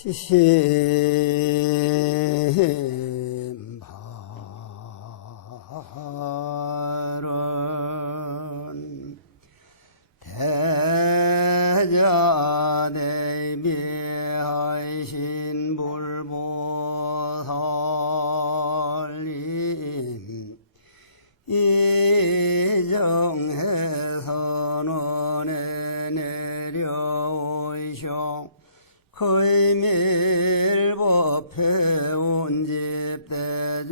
시신발은 대자대비하신 불보살님 이정해선원에 내려오시오 거의 밀법해 온 집대중들을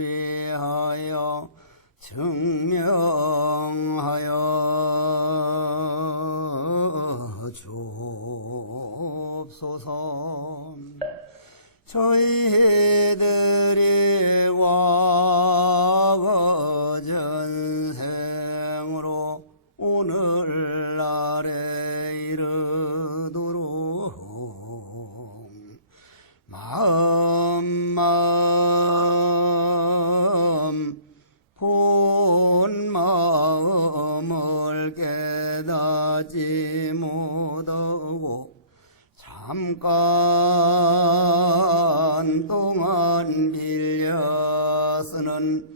위하여 증명하여 주옵소서. 저희들이 과거 전생으로 오늘날에 이르도록 본 마음을 깨닫지 못하고 잠깐 동안 빌려 쓰는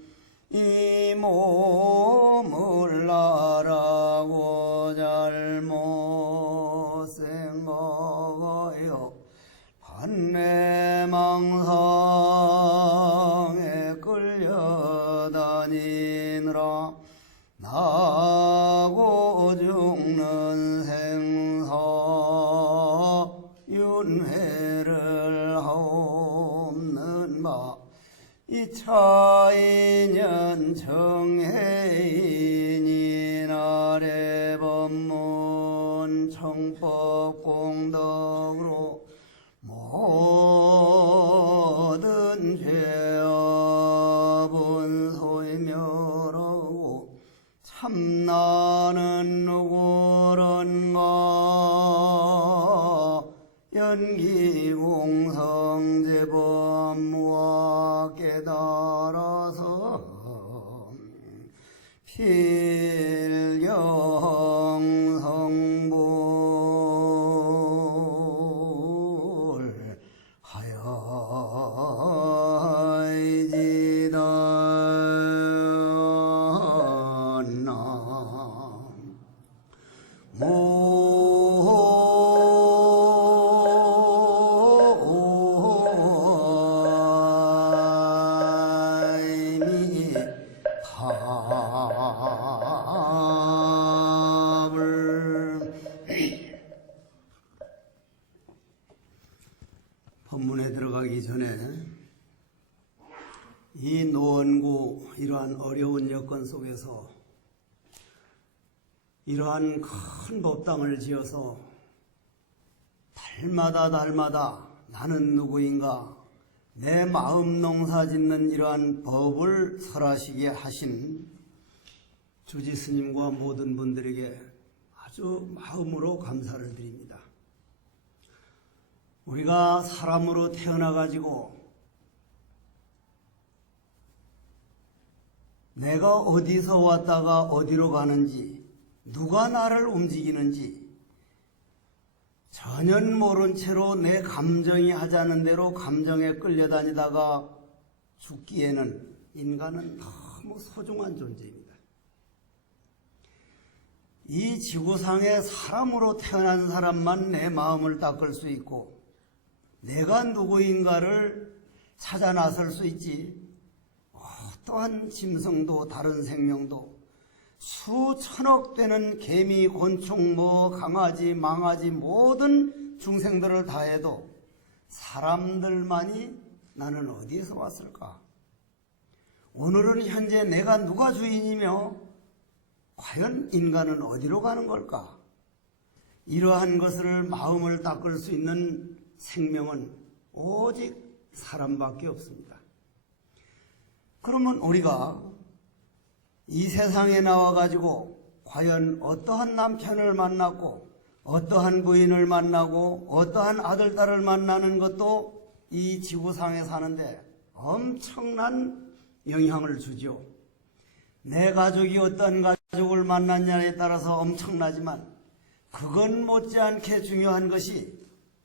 이 몸을 나라고 잘못 생각하여 판매망상에 끌려다니느라 나고 죽는 생사 윤회를 하옵는 바 이차인연 정해인이 나래 법문 청법 공덕으로 모든 죄업은 소멸하고 참나는 누구런가 연기공성제법무와 깨달아서 필경성불 하여지다 법문에 들어가기 전에 이 노원구 이러한 어려운 여건 속에서 이러한 큰 법당을 지어서 달마다 나는 누구인가 내 마음 농사 짓는 이러한 법을 설하시게 하신 주지 스님과 모든 분들에게 아주 마음으로 감사를 드립니다. 우리가 사람으로 태어나가지고 내가 어디서 왔다가 어디로 가는지 누가 나를 움직이는지 전혀 모른 채로 내 감정이 하자는 대로 감정에 끌려다니다가 죽기에는 인간은 너무 소중한 존재입니다. 이 지구상에 사람으로 태어난 사람만 내 마음을 닦을 수 있고 내가 누구인가를 찾아 나설 수 있지 어떠한 짐승도 다른 생명도 수천억 되는 개미, 곤충, 강아지, 망아지 모든 중생들을 다 해도 사람들만이 나는 어디에서 왔을까? 오늘은 현재 내가 누가 주인이며 과연 인간은 어디로 가는 걸까? 이러한 것을 마음을 닦을 수 있는 생명은 오직 사람밖에 없습니다. 그러면 우리가 이 세상에 나와가지고 과연 어떠한 남편을 만났고 어떠한 부인을 만나고 어떠한 아들, 딸을 만나는 것도 이 지구상에 사는데 엄청난 영향을 주죠. 내 가족이 어떤 가족을 만났냐에 따라서 엄청나지만 그건 못지않게 중요한 것이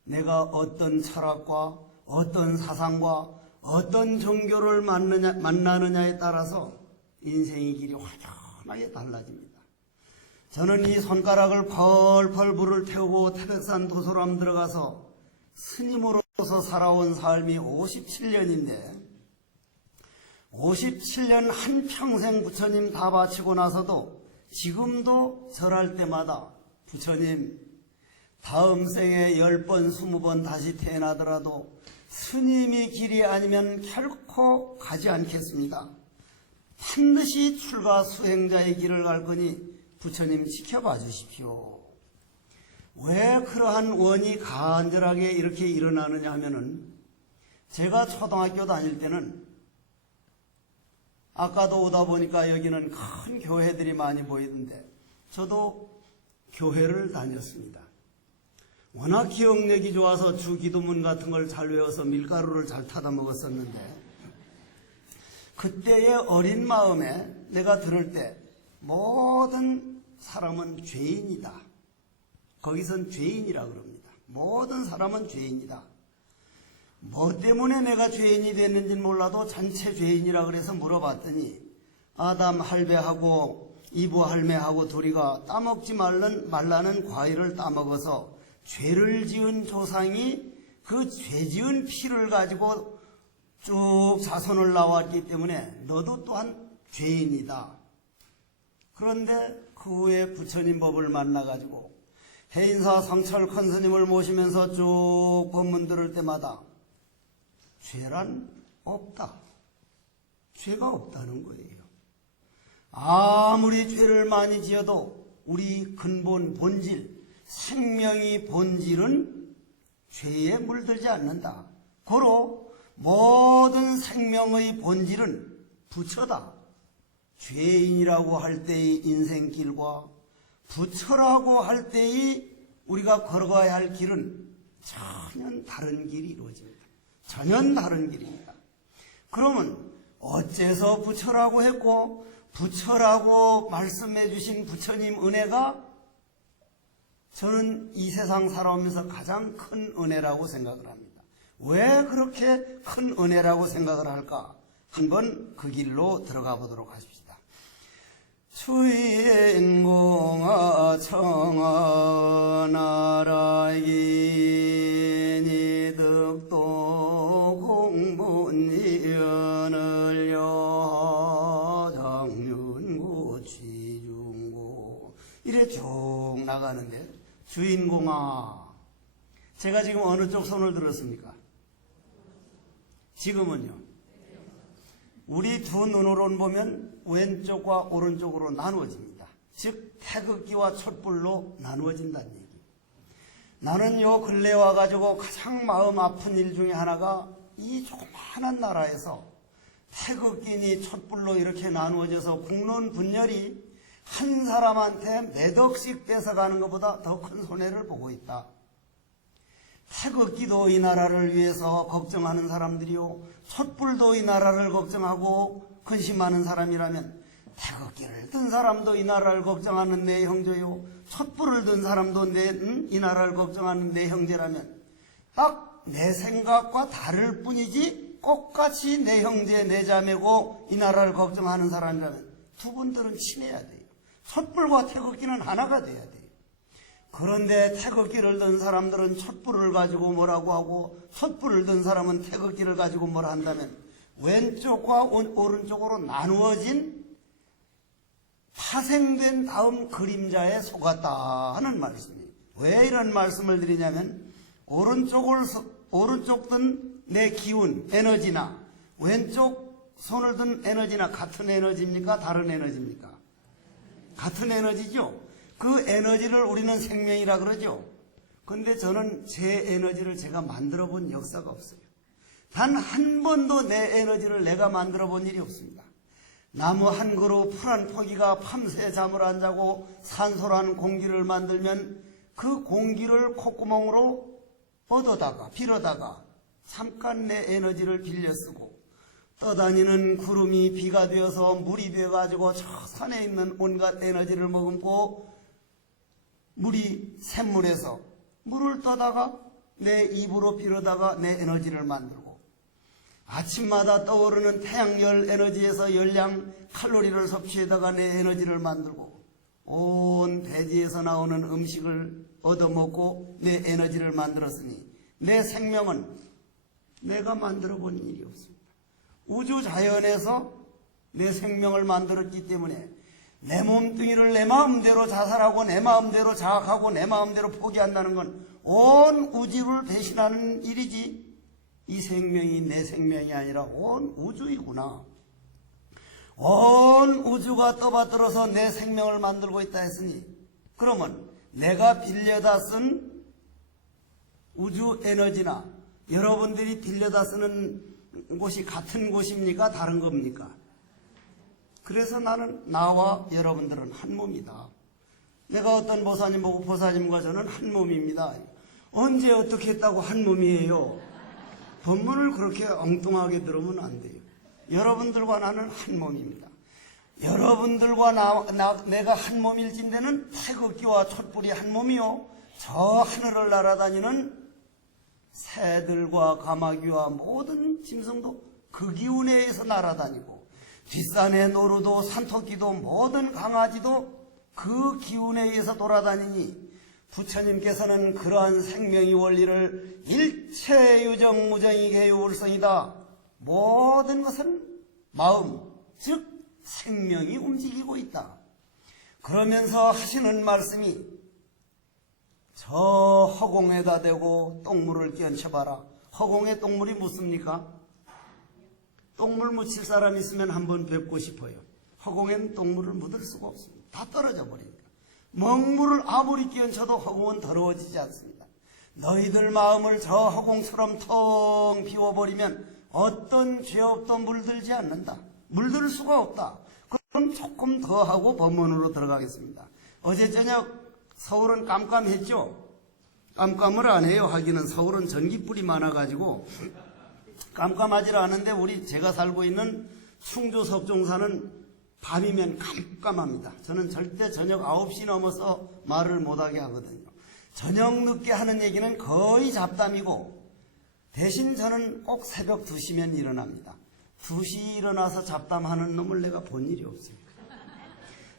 내가 어떤 철학과 어떤 사상과 어떤 종교를 만나느냐에 따라서 인생의 길이 확연하게 달라집니다. 저는 이 손가락을 펄펄 불을 태우고 태백산 도소람 들어가서 스님으로서 살아온 삶이 57년인데 57년 한평생 부처님 다 바치고 나서도 지금도 절할 때마다 부처님 다음 생에 10번 20번 다시 태어나더라도 스님이 길이 아니면 결코 가지 않겠습니다. 반드시 출가 수행자의 길을 갈 거니 부처님 지켜봐 주십시오. 왜 그러한 원이 간절하게 이렇게 일어나느냐 하면은 제가 초등학교 다닐 때는 아까도 오다 보니까 여기는 큰 교회들이 많이 보이던데 저도 교회를 다녔습니다. 워낙 기억력이 좋아서 주기도문 같은 걸 잘 외워서 밀가루를 잘 타다 먹었었는데 그때의 어린 마음에 내가 들을 때 모든 사람은 죄인이다. 거기선 죄인이라 그럽니다. 모든 사람은 죄인이다. 뭐 때문에 내가 죄인이 됐는지는 몰라도 전체 죄인이라 그래서 물어봤더니 아담 할배하고 이브 할매하고 둘이가 따먹지 말라는 과일을 따먹어서 죄를 지은 조상이 그 죄 지은 피를 가지고 쭉 자손을 낳았기 때문에 너도 또한 죄인이다. 그런데 그 후에 부처님 법을 만나가지고 해인사 성철 큰 스님을 모시면서 쭉 법문 들을 때마다 죄란 없다. 죄가 없다는 거예요. 아무리 죄를 많이 지어도 우리 근본 본질, 생명의 본질은 죄에 물들지 않는다. 고로 모든 생명의 본질은 부처다. 죄인이라고 할 때의 인생길과 부처라고 할 때의 우리가 걸어가야 할 길은 전혀 다른 길이 이루어집니다. 전혀 다른 길입니다. 그러면 어째서 부처라고 했고 부처라고 말씀해 주신 부처님 은혜가 저는 이 세상 살아오면서 가장 큰 은혜라고 생각을 합니다. 왜 그렇게 큰 은혜라고 생각을 할까? 한번 그 길로 들어가 보도록 하십시다. 주인공아 청하나라이니 득도 공분이연을 여장윤고 취중고 이래 쭉 나가는데 주인공아 제가 지금 어느 쪽 손을 들었습니까? 지금은요? 우리 두 눈으로는 보면 왼쪽과 오른쪽으로 나누어집니다. 즉 태극기와 촛불로 나누어진다는 얘기. 나는 요 근래 와가지고 가장 마음 아픈 일 중에 하나가 이 조그마한 나라에서 태극기니 촛불로 이렇게 나누어져서 국론 분열이 한 사람한테 몇 억씩 뺏어가는 것보다 더 큰 손해를 보고 있다. 태극기도 이 나라를 위해서 걱정하는 사람들이요, 촛불도 이 나라를 걱정하고 근심하는 사람이라면 태극기를 든 사람도 이 나라를 걱정하는 내 형제요, 촛불을 든 사람도 이 나라를 걱정하는 내 형제라면 딱 내 생각과 다를 뿐이지 똑같이 내 형제 내 자매고 이 나라를 걱정하는 사람이라면 두 분들은 친해야 돼요. 촛불과 태극기는 하나가 돼야 돼요. 그런데 태극기를 든 사람들은 촛불을 가지고 뭐라고 하고 촛불을 든 사람은 태극기를 가지고 뭐라 한다면 왼쪽과 오른쪽으로 나누어진 파생된 다음 그림자에 속았다 하는 말씀이에요. 왜 이런 말씀을 드리냐면 오른쪽 든 내 기운, 에너지나 왼쪽 손을 든 에너지나 같은 에너지입니까? 다른 에너지입니까? 같은 에너지죠. 그 에너지를 우리는 생명이라 그러죠. 근데 저는 제 에너지를 제가 만들어 본 역사가 없어요. 단 한 번도 내 에너지를 내가 만들어 본 일이 없습니다. 나무 한 그루 풀 한 포기가 밤새 잠을 안 자고 산소라는 공기를 만들면 그 공기를 콧구멍으로 얻어다가 빌어다가 잠깐 내 에너지를 빌려 쓰고 떠다니는 구름이 비가 되어서 물이 되어가지고 저 산에 있는 온갖 에너지를 머금고 물이 샘물에서 물을 떠다가 내 입으로 비로다가 내 에너지를 만들고, 아침마다 떠오르는 태양열 에너지에서 열량 칼로리를 섭취해다가 내 에너지를 만들고, 온 대지에서 나오는 음식을 얻어먹고 내 에너지를 만들었으니 내 생명은 내가 만들어 본 일이 없습니다. 우주 자연에서 내 생명을 만들었기 때문에 내 몸뚱이를 내 마음대로 자살하고 내 마음대로 자학하고 내 마음대로 포기한다는 건 온 우주를 대신하는 일이지, 이 생명이 내 생명이 아니라 온 우주이구나. 온 우주가 떠받들어서 내 생명을 만들고 있다 했으니, 그러면 내가 빌려다 쓴 우주 에너지나 여러분들이 빌려다 쓰는 곳이 같은 곳입니까? 다른 겁니까? 그래서 나와 여러분들은 한 몸이다. 내가 어떤 보사님 보고 보사님과 저는 한 몸입니다. 언제 어떻게 했다고 한 몸이에요? 본문을 그렇게 엉뚱하게 들으면 안 돼요. 여러분들과 나는 한 몸입니다. 여러분들과 내가 한 몸일진데는 태극기와 촛불이 한 몸이요, 저 하늘을 날아다니는 새들과 가마귀와 모든 짐승도 그 기운에 의해서 날아다니고, 뒷산의 노루도 산토끼도 모든 강아지도 그 기운에 의해서 돌아다니니, 부처님께서는 그러한 생명의 원리를 일체 유정 무정이 개유울성이다, 모든 것은 마음, 즉 생명이 움직이고 있다, 그러면서 하시는 말씀이, 저 허공에다 대고 똥물을 끼얹혀봐라. 허공에 똥물이 묻습니까? 똥물 묻힐 사람 있으면 한번 뵙고 싶어요. 허공엔 똥물을 묻을 수가 없습니다. 다 떨어져 버립니다. 먹물을 아무리 끼얹혀도 허공은 더러워지지 않습니다. 너희들 마음을 저 허공처럼 텅 비워버리면 어떤 죄업도 물들지 않는다. 물들 수가 없다. 그럼 조금 더 하고 법문으로 들어가겠습니다. 어제 저녁 서울은 깜깜했죠? 깜깜을 안 해요. 하기는 서울은 전기불이 많아가지고 깜깜하지 않은데, 제가 살고 있는 충주 석종사는 밤이면 깜깜합니다. 저는 절대 저녁 9시 넘어서 말을 못하게 하거든요. 저녁 늦게 하는 얘기는 거의 잡담이고, 대신 저는 꼭 새벽 2시면 일어납니다. 2시 일어나서 잡담하는 놈을 내가 본 일이 없어요.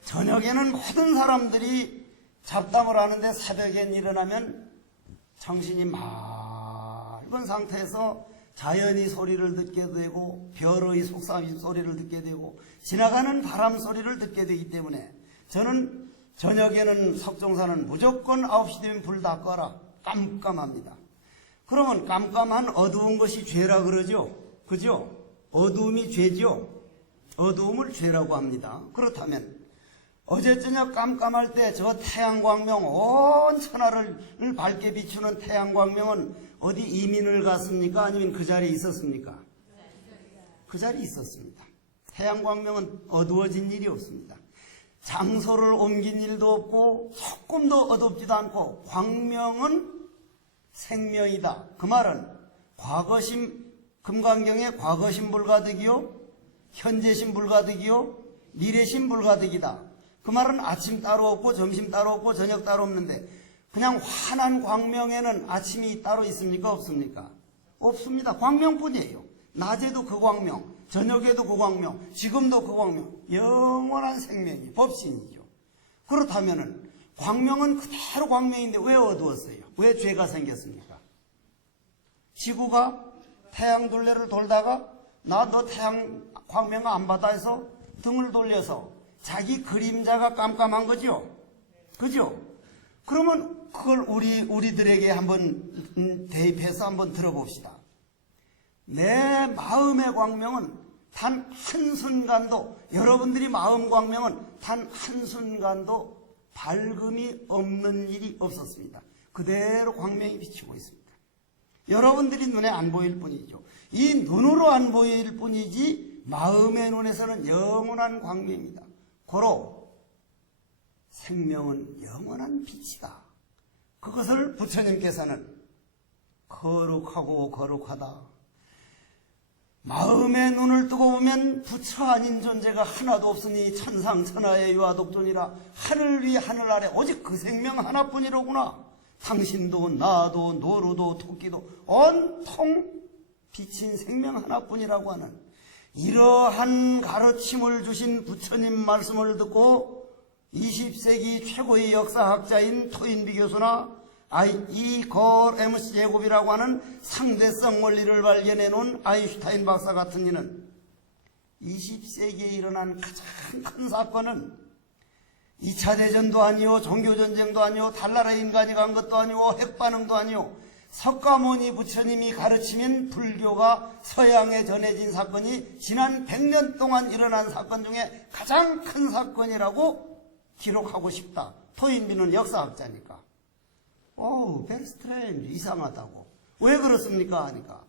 저녁에는 모든 사람들이 잡담을 하는데 새벽엔 일어나면 정신이 맑은 상태에서 자연의 소리를 듣게 되고, 별의 속삭임 소리를 듣게 되고, 지나가는 바람 소리를 듣게 되기 때문에, 저는 저녁에는 석종사는 무조건 9시 되면 불 다 꺼라. 깜깜합니다. 그러면 깜깜한 어두운 것이 죄라 그러죠? 그죠? 어두움이 죄죠? 어두움을 죄라고 합니다. 그렇다면 어제 저녁 깜깜할 때 저 태양광명, 온 천하를 밝게 비추는 태양광명은 어디 이민을 갔습니까? 아니면 그 자리에 있었습니까? 그 자리에 있었습니다. 태양광명은 어두워진 일이 없습니다. 장소를 옮긴 일도 없고 조금도 어둡지도 않고, 광명은 생명이다. 그 말은 금강경의 과거심 불가득이요, 현재심 불가득이요, 미래심 불가득이다. 그 말은 아침 따로 없고 점심 따로 없고 저녁 따로 없는데, 그냥 환한 광명에는 아침이 따로 있습니까? 없습니까? 없습니다. 광명뿐이에요. 낮에도 그 광명, 저녁에도 그 광명, 지금도 그 광명, 영원한 생명이 법신이죠. 그렇다면은 광명은 그대로 광명인데 왜 어두웠어요? 왜 죄가 생겼습니까? 지구가 태양 둘레를 돌다가 너 태양 광명 안 받아 해서 등을 돌려서 자기 그림자가 깜깜한 거죠? 그죠? 그러면 그걸 우리들에게 한번 대입해서 한번 들어봅시다. 내 마음의 광명은 단 한순간도, 여러분들이 마음 광명은 단 한순간도 밝음이 없는 일이 없었습니다. 그대로 광명이 비치고 있습니다. 여러분들이 눈에 안 보일 뿐이죠. 이 눈으로 안 보일 뿐이지 마음의 눈에서는 영원한 광명입니다. 고로 생명은 영원한 빛이다. 그것을 부처님께서는 거룩하고 거룩하다, 마음의 눈을 뜨고 보면 부처 아닌 존재가 하나도 없으니 천상천하의 유아독존이라, 하늘 위 하늘 아래 오직 그 생명 하나뿐이로구나. 당신도 나도 노루도 토끼도 온통 비친 생명 하나뿐이라고 하는 이러한 가르침을 주신 부처님 말씀을 듣고 20세기 최고의 역사학자인 토인비 교수나 이걸 MC 제곱이라고 하는 상대성 원리를 발견해 놓은 아인슈타인 박사 같은 이는 20세기에 일어난 가장 큰 사건은 2차 대전도 아니요, 종교전쟁도 아니요, 달나라의 인간이 간 것도 아니고 핵반응도 아니요, 석가모니 부처님이 가르치면 불교가 서양에 전해진 사건이 지난 100년 동안 일어난 사건 중에 가장 큰 사건이라고 기록하고 싶다. 토인비는 역사학자니까. 베리 스트레인지, 이상하다고. 왜 그렇습니까? 하니까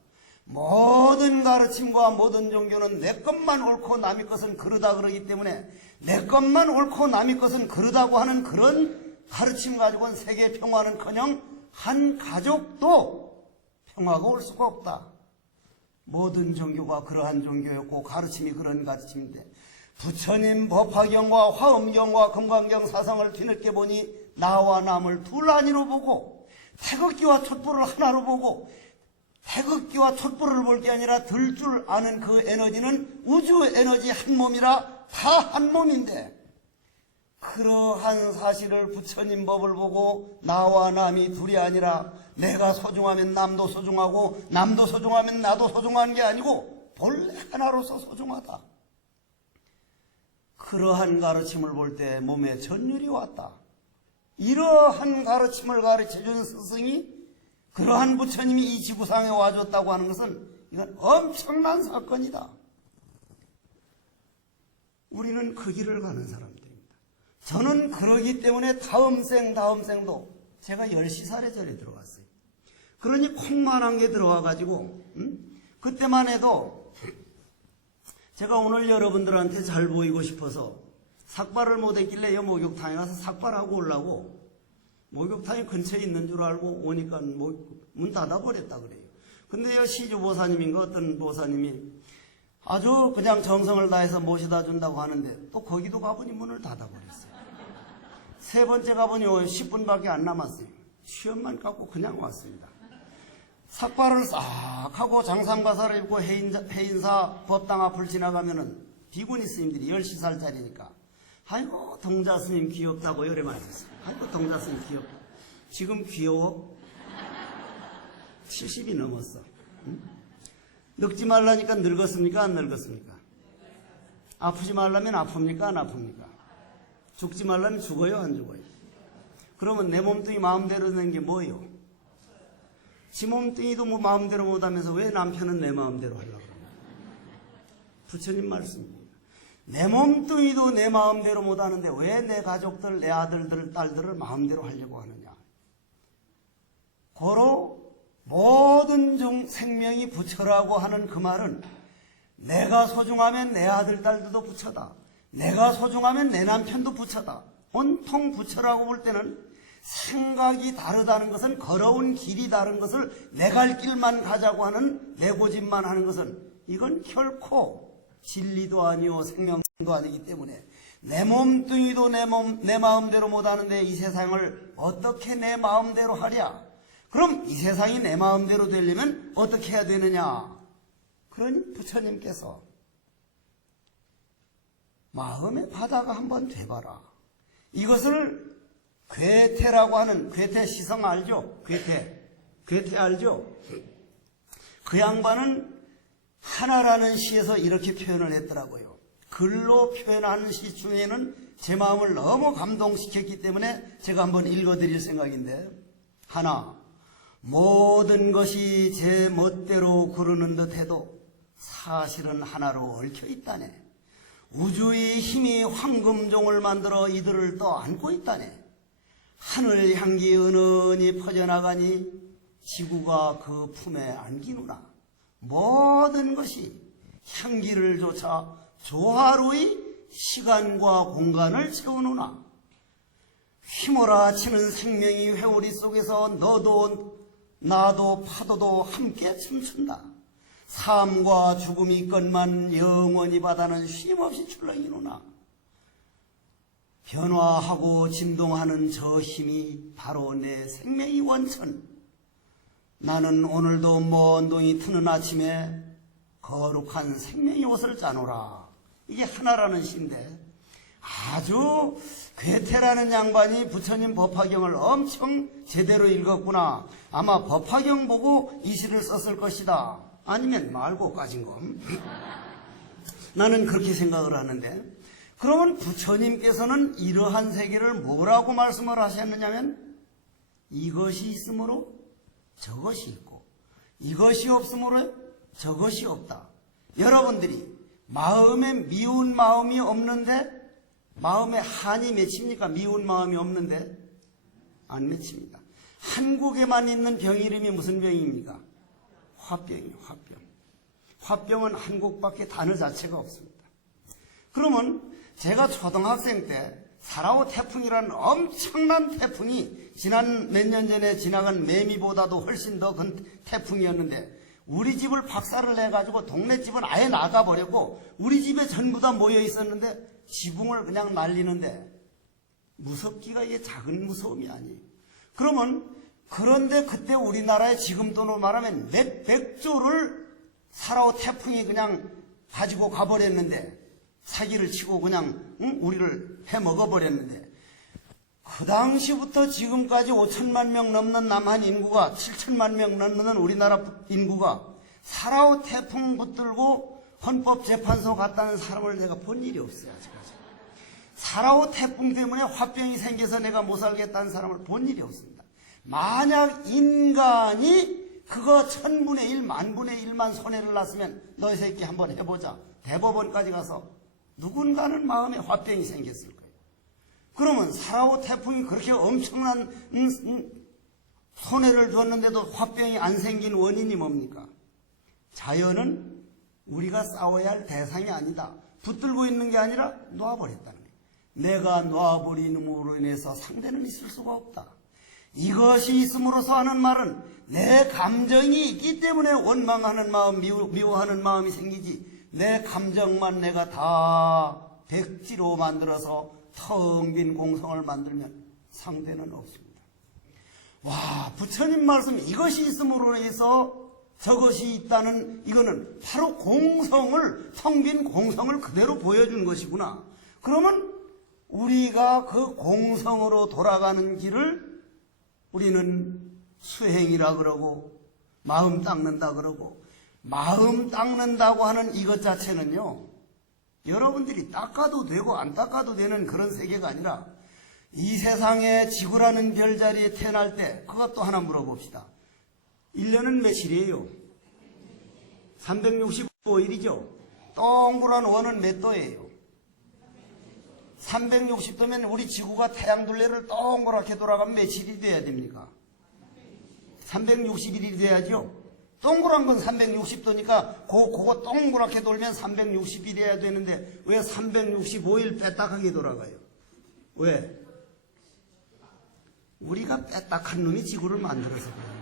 모든 가르침과 모든 종교는 내 것만 옳고 남의 것은 그르다 그러기 때문에 내 것만 옳고 남의 것은 그르다고 하는 그런 가르침 가지고는 세계 평화는커녕 한 가족도 평화가 올 수가 없다. 모든 종교가 그러한 종교였고 가르침이 그런 가르침인데 부처님 법화경과 화엄경과 금강경 사상을 뒤늦게 보니 나와 남을 두 단위로 보고 태극기와 촛불을 하나로 보고 태극기와 촛불을 볼 게 아니라 들 줄 아는 그 에너지는 우주 에너지 한 몸이라 다 한 몸인데 그러한 사실을 부처님 법을 보고 나와 남이 둘이 아니라 내가 소중하면 남도 소중하고 남도 소중하면 나도 소중한 게 아니고 본래 하나로서 소중하다. 그러한 가르침을 볼 때 몸에 전율이 왔다. 이러한 가르침을 가르쳐준 스승이 그러한 부처님이 이 지구상에 와줬다고 하는 것은 이건 엄청난 사건이다. 우리는 그 길을 가는 사람들입니다. 저는 그러기 때문에 다음 생도 제가 10시살에 절에 들어갔어요. 그러니 콩만한 게 들어와가지고 그때만 해도 제가 오늘 여러분들한테 잘 보이고 싶어서 삭발을 못했길래 목욕탕에 가서 삭발하고 오려고 목욕탕이 근처에 있는 줄 알고 오니까 문 닫아버렸다 그래요. 근데 시주보사님인가 어떤 보사님이 아주 그냥 정성을 다해서 모셔다 준다고 하는데 또 거기도 가보니 문을 닫아버렸어요. 세 번째 가보니 10분밖에 안 남았어요. 시험만 갖고 그냥 왔습니다. 삭발을 싹 하고 장상바사를 입고 해인사 법당 앞을 지나가면은 비구니 스님들이 10시살짜리니까 아이고 동자 스님 귀엽다고 열에 맞았어요. 아이고 동자 스님 귀엽다. 지금 귀여워? 70이 넘었어. 응? 늙지 말라니까 늙었습니까? 안 늙었습니까? 아프지 말라면 아픕니까? 안 아픕니까? 죽지 말라면 죽어요? 안 죽어요? 그러면 내 몸뚱이 마음대로 되는 게 뭐예요? 지 몸뚱이도 뭐 마음대로 못하면서 왜 남편은 내 마음대로 하려고 그러냐? 부처님 말씀입니다. 내 몸뚱이도 내 마음대로 못하는데 왜 내 가족들, 내 아들들, 딸들을 마음대로 하려고 하느냐? 고로 모든 생명이 부처라고 하는 그 말은 내가 소중하면 내 아들, 딸들도 부처다. 내가 소중하면 내 남편도 부처다. 온통 부처라고 볼 때는 생각이 다르다는 것은 걸어온 길이 다른 것을 내 갈 길만 가자고 하는 내 고집만 하는 것은 이건 결코 진리도 아니요 생명도 아니기 때문에 내 몸뚱이도 내 마음대로 못하는데 이 세상을 어떻게 내 마음대로 하랴? 그럼 이 세상이 내 마음대로 되려면 어떻게 해야 되느냐? 그러니 부처님께서 마음의 바다가 한번 돼봐라. 이것을 괴테라고 하는 괴테 시성 알죠? 괴테 알죠? 그 양반은 하나라는 시에서 이렇게 표현을 했더라고요. 글로 표현하는 시 중에는 제 마음을 너무 감동시켰기 때문에 제가 한번 읽어드릴 생각인데 하나, 모든 것이 제 멋대로 구르는 듯해도 사실은 하나로 얽혀 있다네. 우주의 힘이 황금종을 만들어 이들을 떠안고 있다네. 하늘 향기 은은히 퍼져나가니 지구가 그 품에 안기누나. 모든 것이 향기를 쫓아 조화로이 시간과 공간을 채우누나. 휘몰아치는 생명이 회오리 속에서 너도 나도 파도도 함께 춤춘다. 삶과 죽음이 있건만 영원히 바다는 쉼없이 출렁이누나. 변화하고 진동하는 저 힘이 바로 내 생명의 원천. 나는 오늘도 먼 동이 트는 아침에 거룩한 생명의 옷을 짜노라. 이게 하나라는 시인데, 아주 괴테라는 양반이 부처님 법화경을 엄청 제대로 읽었구나. 아마 법화경 보고 이 시를 썼을 것이다. 아니면 말고 까진 검. 나는 그렇게 생각을 하는데, 그러면 부처님께서는 이러한 세계를 뭐라고 말씀을 하셨느냐면, 이것이 있으므로 저것이 있고, 이것이 없으므로 저것이 없다. 여러분들이 마음에 미운 마음이 없는데 마음에 한이 맺힙니까? 미운 마음이 없는데 안 맺힙니다. 한국에만 있는 병 이름이 무슨 병입니까? 화병이에요. 화병. 화병은 한국밖에 단어 자체가 없습니다. 그러면 제가 초등학생 때 사라오 태풍이라는 엄청난 태풍이 지난 몇 년 전에 지나간 매미보다도 훨씬 더 큰 태풍이었는데, 우리 집을 박살을 내가지고 동네 집은 아예 나가버렸고 우리 집에 전부 다 모여 있었는데 지붕을 그냥 날리는데, 무섭기가 이게 작은 무서움이 아니에요. 그러면 그런데 그때 우리나라에 지금 돈으로 말하면 몇 백조를 사라오 태풍이 그냥 가지고 가버렸는데, 사기를 치고 그냥 우리를 해먹어버렸는데, 그 당시부터 지금까지 5천만 명 넘는 남한 인구가, 7천만 명 넘는 우리나라 인구가 사라오 태풍 붙들고 헌법재판소 갔다는 사람을 내가 본 일이 없어요. 아직까지. 사라오 태풍 때문에 화병이 생겨서 내가 못 살겠다는 사람을 본 일이 없습니다. 만약 인간이 그거 1000분의 1, 10,000분의 1만 손해를 났으면 너 이 새끼 한번 해보자. 대법원까지 가서 누군가는 마음에 화병이 생겼을 거예요. 그러면 사라오 태풍이 그렇게 엄청난 손해를 줬는데도 화병이 안 생긴 원인이 뭡니까? 자연은 우리가 싸워야 할 대상이 아니다. 붙들고 있는 게 아니라 놔버렸다는 거예요. 내가 놔버림으로 인해서 상대는 있을 수가 없다. 이것이 있음으로써 하는 말은 내 감정이 있기 때문에 원망하는 마음, 미워하는 마음이 생기지, 내 감정만 내가 다 백지로 만들어서 텅 빈 공성을 만들면 상대는 없습니다. 와, 부처님 말씀, 이것이 있음으로 해서 저것이 있다는, 이거는 바로 공성을, 텅 빈 공성을 그대로 보여준 것이구나. 그러면 우리가 그 공성으로 돌아가는 길을 우리는 수행이라 그러고 마음 닦는다 그러고, 마음 닦는다고 하는 이것 자체는요, 여러분들이 닦아도 되고 안 닦아도 되는 그런 세계가 아니라, 이 세상에 지구라는 별자리에 태어날 때 그것도 하나 물어봅시다. 1년은 며칠이에요? 365일이죠. 동그란 원은 몇 도예요? 360도면 우리 지구가 태양 둘레를 동그랗게 돌아가면 며칠이 돼야 됩니까? 360일이 돼야죠. 동그란 건 360도니까 그거 동그랗게 돌면 360일이어야 되는데 왜 365일 빼딱하게 돌아가요? 왜? 우리가 빼딱한 놈이 지구를 만들어서 그래요.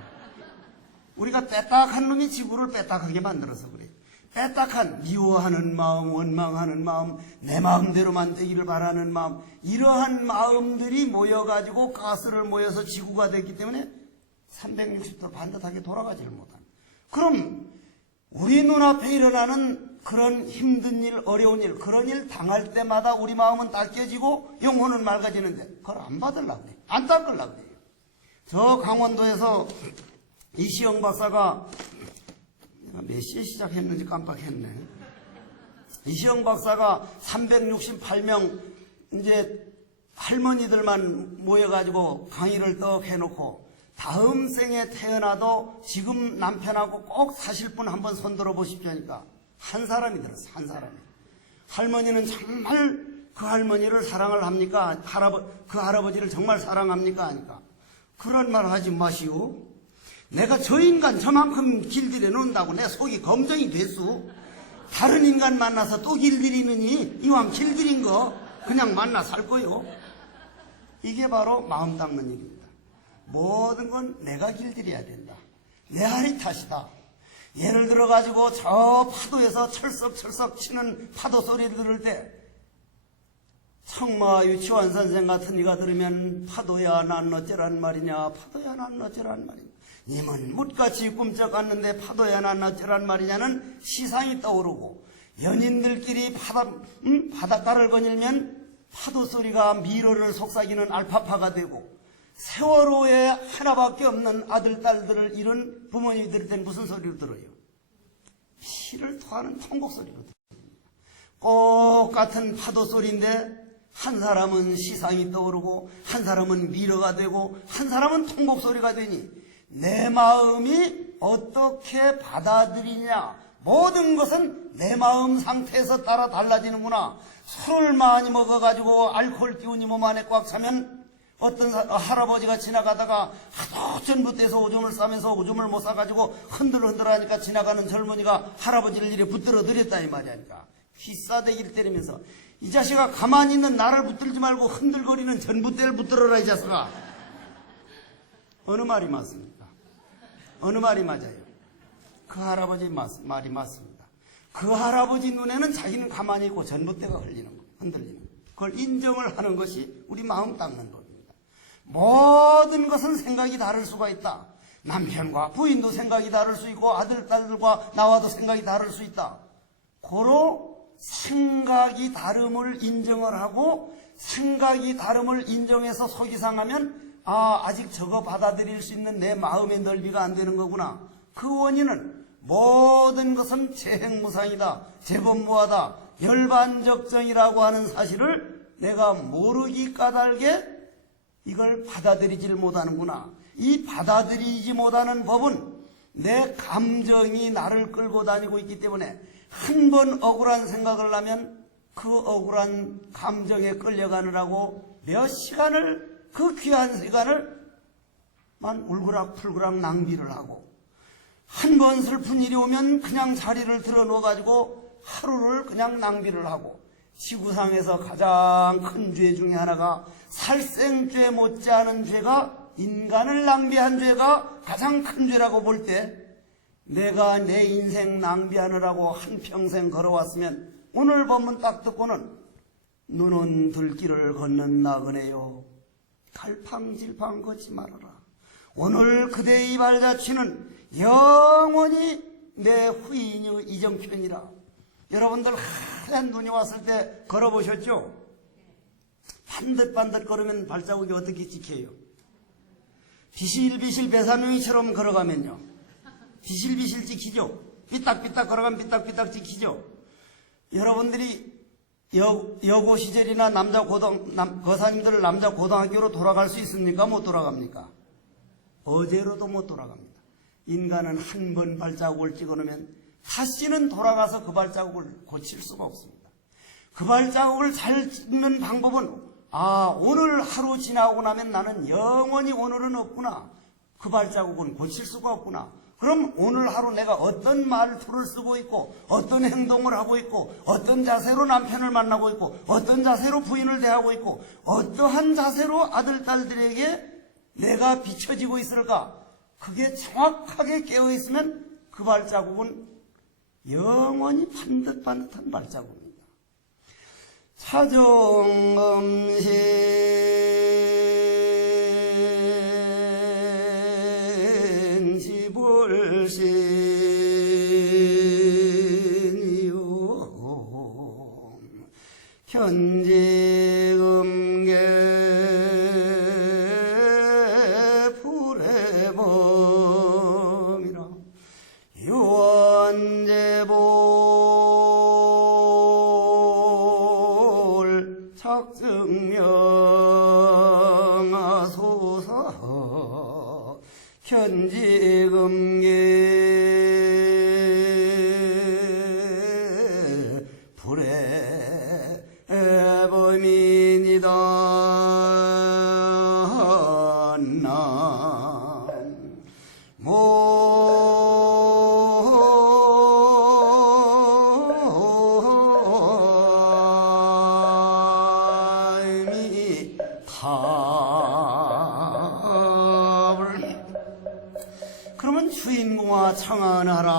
우리가 빼딱한 놈이 지구를 빼딱하게 만들어서 그래요. 빼딱한 미워하는 마음, 원망하는 마음, 내 마음대로만 되기를 바라는 마음, 이러한 마음들이 모여가지고 가스를 모여서 지구가 됐기 때문에 360도 반듯하게 돌아가지를 못합니다. 그럼 우리 눈앞에 일어나는 그런 힘든 일, 어려운 일, 그런 일 당할 때마다 우리 마음은 닦여지고 영혼은 맑아지는데 그걸 안 받으려고 해요. 안 닦으려고 해요. 저 강원도에서 이시영 박사가, 내가 몇 시에 시작했는지 깜빡했네. 이시영 박사가 368명 이제 할머니들만 모여가지고 강의를 떡 해놓고, 다음 생에 태어나도 지금 남편하고 꼭 사실 분 한번 손들어 보십시오 하니까 한 사람이 들었어. 한 사람이. 할머니는 정말 그 할머니를 사랑을 합니까? 그 할아버지를 정말 사랑합니까? 하니까 그런 말 하지 마시오. 내가 저 인간 저만큼 길들여 놓는다고 내 속이 검정이 됐소. 다른 인간 만나서 또 길들이느니 이왕 길들인 거 그냥 만나 살 거요. 이게 바로 마음 닦는 일입니다. 모든 건 내가 길들여야 된다. 내 할이 탓이다. 예를 들어가지고 저 파도에서 철썩철썩 치는 파도 소리를 들을 때 청마 유치원 선생 같은 이가 들으면 파도야 난 어쩌란 말이냐, 파도야 난 어쩌란 말이냐, 님은 묻같이 꿈쩍 않는데 파도야 난 어쩌란 말이냐는 시상이 떠오르고, 연인들끼리 바닷가를 거닐면 파도 소리가 미로를 속삭이는 알파파가 되고, 세월호에 하나밖에 없는 아들 딸들을 잃은 부모님이 들을 땐 무슨 소리를 들어요? 피를 토하는 통곡 소리로 들립니다. 똑같은 파도 소리인데 한 사람은 시상이 떠오르고 한 사람은 미로가 되고 한 사람은 통곡 소리가 되니 내 마음이 어떻게 받아들이냐, 모든 것은 내 마음 상태에서 따라 달라지는구나. 술을 많이 먹어가지고 알코올 기운이 몸 안에 꽉 차면 어떤 할아버지가 지나가다가 하도 전부터해서 오줌을 싸면서 오줌을 못 싸가지고 흔들흔들하니까 지나가는 젊은이가 할아버지를 이래 붙들어 드렸다 이 말이니까, 귀싸대기를 때리면서 이 자식아 가만히 있는 나를 붙들지 말고 흔들거리는 전봇대를 붙들어라 이 자식아. 어느 말이 맞습니까? 어느 말이 맞아요? 그 할아버지 말이 맞습니다. 그 할아버지 눈에는 자기는 가만히 있고 전봇대가 흔들리는 거. 그걸 인정을 하는 것이 우리 마음 닦는 법입니다. 모든 것은 생각이 다를 수가 있다. 남편과 부인도 생각이 다를 수 있고 아들, 딸들과 나와도 생각이 다를 수 있다. 고로 생각이 다름을 인정을 하고, 생각이 다름을 인정해서 속이 상하면 아직 저거 받아들일 수 있는 내 마음의 넓이가 안 되는 거구나. 그 원인은 모든 것은 재행무상이다, 재범무하다, 열반적정이라고 하는 사실을 내가 모르기 까닭에 이걸 받아들이질 못하는구나. 이 받아들이지 못하는 법은 내 감정이 나를 끌고 다니고 있기 때문에 한 번 억울한 생각을 하면 그 억울한 감정에 끌려가느라고 몇 시간을, 그 귀한 시간을 만 울그락불그락 낭비를 하고, 한 번 슬픈 일이 오면 그냥 자리를 들어 놓아가지고 하루를 그냥 낭비를 하고, 지구상에서 가장 큰 죄 중에 하나가 살생죄 못지않은 죄가, 인간을 낭비한 죄가 가장 큰 죄라고 볼 때, 내가 내 인생 낭비하느라고 한평생 걸어왔으면 오늘 법문 딱 듣고는 눈은 들길을 걷는 나그네요, 갈팡질팡 걷지 말아라. 오늘 그대의 발자취는 영원히 내 후인의 이정편이라. 여러분들 하얀 눈이 왔을 때 걸어보셨죠? 반듯반듯 걸으면 발자국이 어떻게 찍혀요? 비실비실 배사명이처럼 걸어가면요, 비실비실 찍히죠? 삐딱삐딱 걸어가면 삐딱삐딱 찍히죠? 여러분들이 여고 시절이나 거사님들 남자 고등학교로 돌아갈 수 있습니까? 못 돌아갑니까? 어제로도 못 돌아갑니다. 인간은 한 번 발자국을 찍어놓으면 다시는 돌아가서 그 발자국을 고칠 수가 없습니다. 그 발자국을 잘 찍는 방법은, 오늘 하루 지나고 나면 나는 영원히 오늘은 없구나, 그 발자국은 고칠 수가 없구나. 그럼 오늘 하루 내가 어떤 말투를 쓰고 있고, 어떤 행동을 하고 있고, 어떤 자세로 남편을 만나고 있고, 어떤 자세로 부인을 대하고 있고, 어떠한 자세로 아들, 딸들에게 내가 비춰지고 있을까? 그게 정확하게 깨어있으면 그 발자국은 영원히 반듯반듯한 발자국입니다. 차정엄신 지불신이요 현지금계 불해범이라 유언제볼 착증명하소서 현지금계 불해범이니다. 그러면 주인공아 청하하라.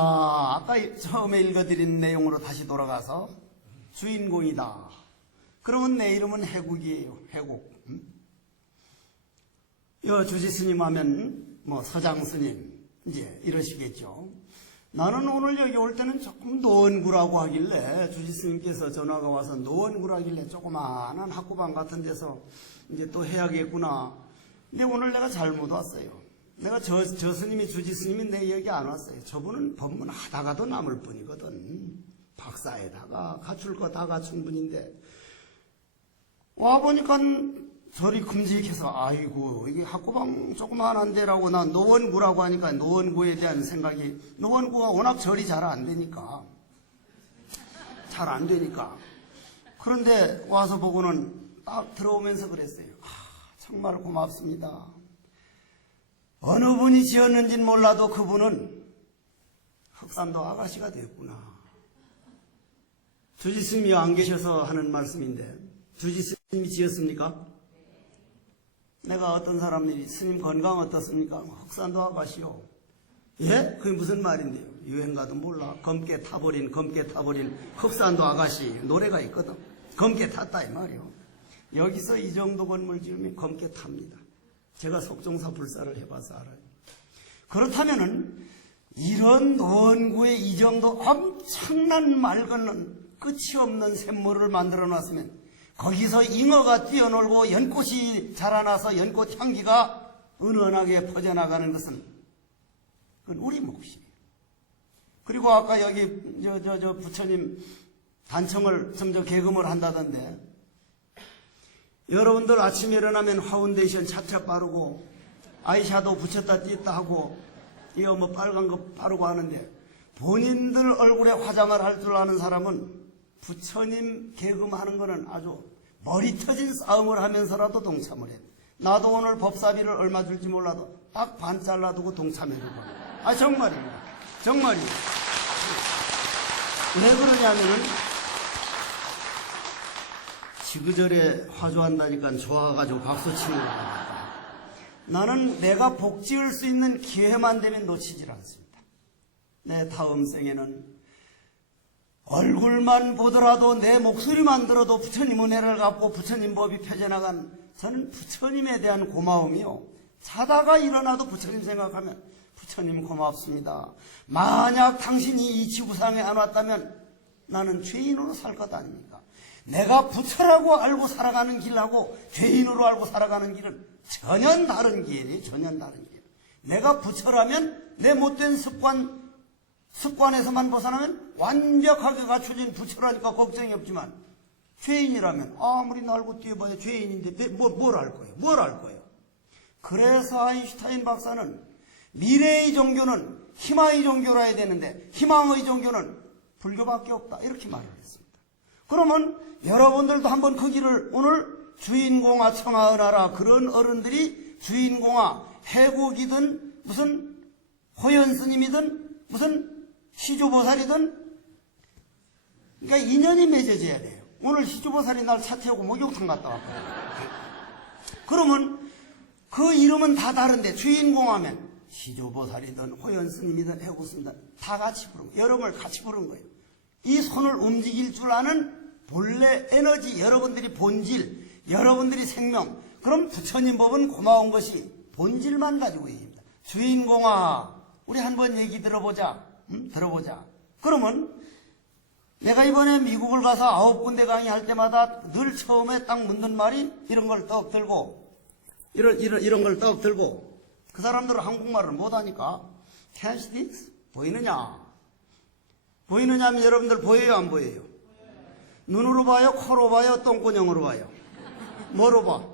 아까 처음에 읽어드린 내용으로 다시 돌아가서 주인공이다. 그러면 내 이름은 해국이에요. 해국. 주지스님 하면 뭐 서장스님 이제 이러시겠죠. 나는 오늘 여기 올 때는 조금 노원구라고 하길래 주지스님께서 전화가 와서 노원구라길래 조그마한 학구방 같은 데서 이제 또 해야겠구나. 근데 오늘 내가 잘못 왔어요. 내가 저 스님이 주지스님이 내 여기 안 왔어요. 저분은 법문 하다가도 남을 뿐이거든. 박사에다가 갖출 거 다 갖춘 분인데 와보니까 저리 큼직해서 아이고 이게 학구방 조그마한 데라고 나 노원구라고 하니까 노원구에 대한 생각이 노원구가 워낙 절이 잘 안 되니까 그런데 와서 보고는 딱 들어오면서 그랬어요. 정말 고맙습니다. 어느 분이 지었는지는 몰라도 그분은 흑산도 아가씨가 됐구나. 주지스님이 안 계셔서 하는 말씀인데 주지스님이 지었습니까? 내가 어떤 사람들이 스님 건강 어떻습니까? 흑산도 아가씨요. 예? 그게 무슨 말인데요? 유행가도 몰라. 검게 타버린 흑산도 아가씨 노래가 있거든. 검게 탔다 이 말이요. 여기서 이 정도 건물 지으면 검게 탑니다. 제가 속종사 불사를 해봐서 알아요. 그렇다면은 이런 노원구에 이 정도 엄청난 맑은 끝이 없는 샘물을 만들어 놨으면 거기서 잉어가 뛰어놀고 연꽃이 자라나서 연꽃 향기가 은은하게 퍼져나가는 것은 그건 우리 몫이에요. 그리고 아까 여기 부처님 단청을 점점 개금을 한다던데 여러분들 아침에 일어나면 파운데이션 차차 바르고 아이샤도우 붙였다 띄었다 하고 이거 뭐 빨간 거 바르고 하는데 본인들 얼굴에 화장을 할 줄 아는 사람은 부처님 개금하는 거는 아주 머리 터진 싸움을 하면서라도 동참을 해. 나도 오늘 법사비를 얼마 줄지 몰라도 딱 반 잘라두고 동참해 줄 거야. 정말입니다. 정말이에요. 왜 그러냐면은 지그절에 화조한다니까 좋아가지고 박수 치는 거야. 나는 내가 복 지을 수 있는 기회만 되면 놓치질 않습니다. 내 다음 생에는 얼굴만 보더라도 내 목소리만 들어도 부처님 은혜를 갚고 부처님 법이 펴져나간 저는 부처님에 대한 고마움이요. 자다가 일어나도 부처님 생각하면 부처님 고맙습니다. 만약 당신이 이 지구상에 안 왔다면 나는 죄인으로 살 것 아닙니까? 내가 부처라고 알고 살아가는 길하고 죄인으로 알고 살아가는 길은 전혀 다른 길이에요. 전혀 다른 길. 내가 부처라면 내 못된 습관에서만 벗어나면 완벽하게 갖춰진 부처라니까 걱정이 없지만 죄인이라면 아무리 날고 뛰어봐야 죄인인데 뭘 할 거예요? 뭘 할 거예요? 그래서 아인슈타인 박사는 미래의 종교는 희망의 종교라 해야 되는데 희망의 종교는 불교밖에 없다 이렇게 말을 했습니다. 그러면 여러분들도 한번 그 길을 오늘 주인공아 청하은하라 그런 어른들이 주인공아 해국이든 무슨 호연스님이든 무슨 시주보살이든 그러니까 인연이 맺어져야 돼요. 오늘 시주보살이 날 차 태우고 목욕탕 갔다 왔거든요. 그러면 그 이름은 다 다른데 주인공 하면 시주보살이든 호연스님이든 해국스님이든 다 같이 부른 거예요. 여러분을 같이 부른 거예요. 이 손을 움직일 줄 아는 본래 에너지 여러분들이 본질 여러분들이 생명 그럼 부처님 법은 고마운 것이 본질만 가지고 얘기합니다. 주인공아 우리 한번 얘기 들어보자. 들어보자. 그러면 내가 이번에 미국을 가서 9군데 강의할 때마다 늘 처음에 딱 묻는 말이 이런 걸 떡 들고 이런 걸 떡 들고 그 사람들은 한국말을 못하니까 Can you see this? 보이느냐? 보이느냐 하면 여러분들 보여요 안 보여요? 눈으로 봐요? 코로 봐요? 똥구녕으로 봐요? 뭐로 봐?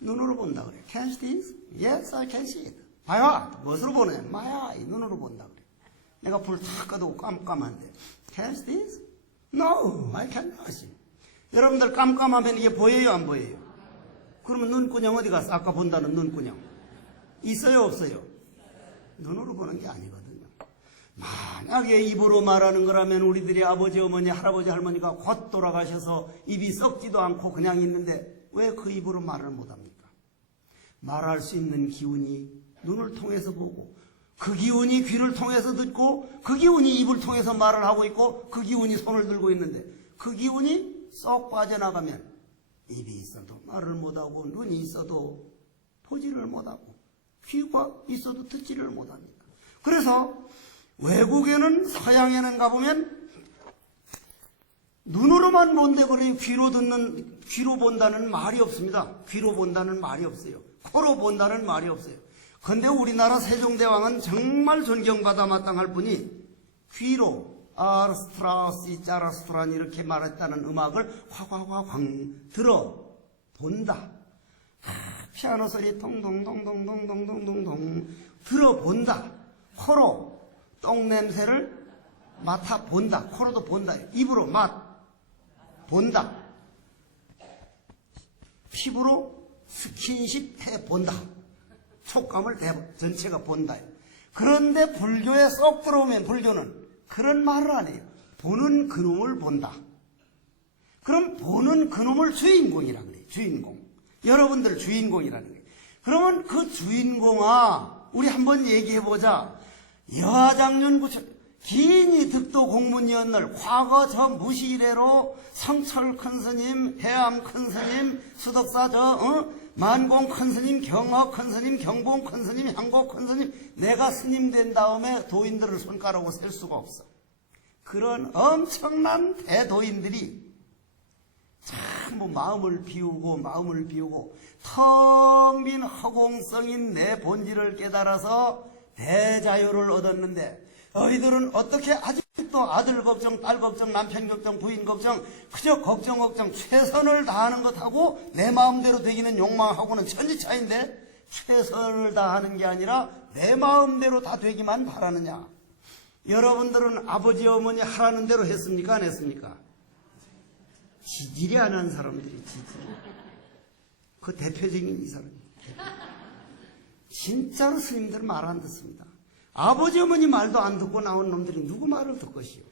눈으로 본다 그래. Can you see this? Yes, I can see it. 봐요. 무엇으로 보네? 마야. 이 눈으로 본다 그래. 내가 불 다 꺼두고 깜깜한데. Can you see this? No, I cannot see. 여러분들 깜깜하면 이게 보여요 안 보여요? 그러면 눈구녕 어디 갔어? 아까 본다는 눈구녕. 있어요 없어요? 눈으로 보는 게 아니거든요. 만약에 입으로 말하는 거라면 우리들이 아버지, 어머니, 할아버지, 할머니가 곧 돌아가셔서 입이 썩지도 않고 그냥 있는데 왜 그 입으로 말을 못합니까? 말할 수 있는 기운이 눈을 통해서 보고 그 기운이 귀를 통해서 듣고 그 기운이 입을 통해서 말을 하고 있고 그 기운이 손을 들고 있는데 그 기운이 쏙 빠져나가면 입이 있어도 말을 못하고 눈이 있어도 보지를 못하고 귀가 있어도 듣지를 못합니다. 그래서 외국에는 서양에는 가보면 눈으로만 본데 그래 귀로 본다는 말이 없습니다. 귀로 본다는 말이 없어요. 코로 본다는 말이 없어요. 근데 우리나라 세종대왕은 정말 존경받아 마땅할 분이 귀로 아르스트라우스 짜라스트란 이렇게 말했다는 음악을 확확확 들어본다. 피아노 소리 통동동동동동동동동 들어본다. 코로 똥냄새를 맡아본다. 코로도 본다. 입으로 본다. 피부로 스킨십 해본다. 촉감을 전체가 본다. 그런데 불교에 쏙 들어오면 불교는 그런 말을 안 해요. 보는 그놈을 본다. 그럼 보는 그놈을 주인공이라 그래요. 주인공. 여러분들 주인공이라는 거예요. 그러면 그 주인공아 우리 한번 얘기해보자. 여하장륜구천 기인이 득도 공문이었늘 과거 저 무시이래로 성철 큰스님, 해암 큰스님, 수덕사 만공 큰스님, 경허 큰스님, 경봉 큰스님, 향고 큰스님 내가 스님 된 다음에 도인들을 손가락으로 셀 수가 없어. 그런 엄청난 대도인들이 전부 마음을 비우고 텅 빈 허공성인 내 본질을 깨달아서 대자유를 얻었는데 너희들은 어떻게 아직도 아들 걱정, 딸 걱정, 남편 걱정, 부인 걱정 그저 걱정 최선을 다하는 것하고 내 마음대로 되기는 욕망하고는 천지차인데 최선을 다하는 게 아니라 내 마음대로 다 되기만 바라느냐. 여러분들은 아버지 어머니 하라는 대로 했습니까 안 했습니까? 지질이 안 한 사람들이 지질. 그 대표적인 이 사람. 진짜로 스님들 말 안 듣습니다. 아버지 어머니 말도 안 듣고 나온 놈들이 누구 말을 듣것이요.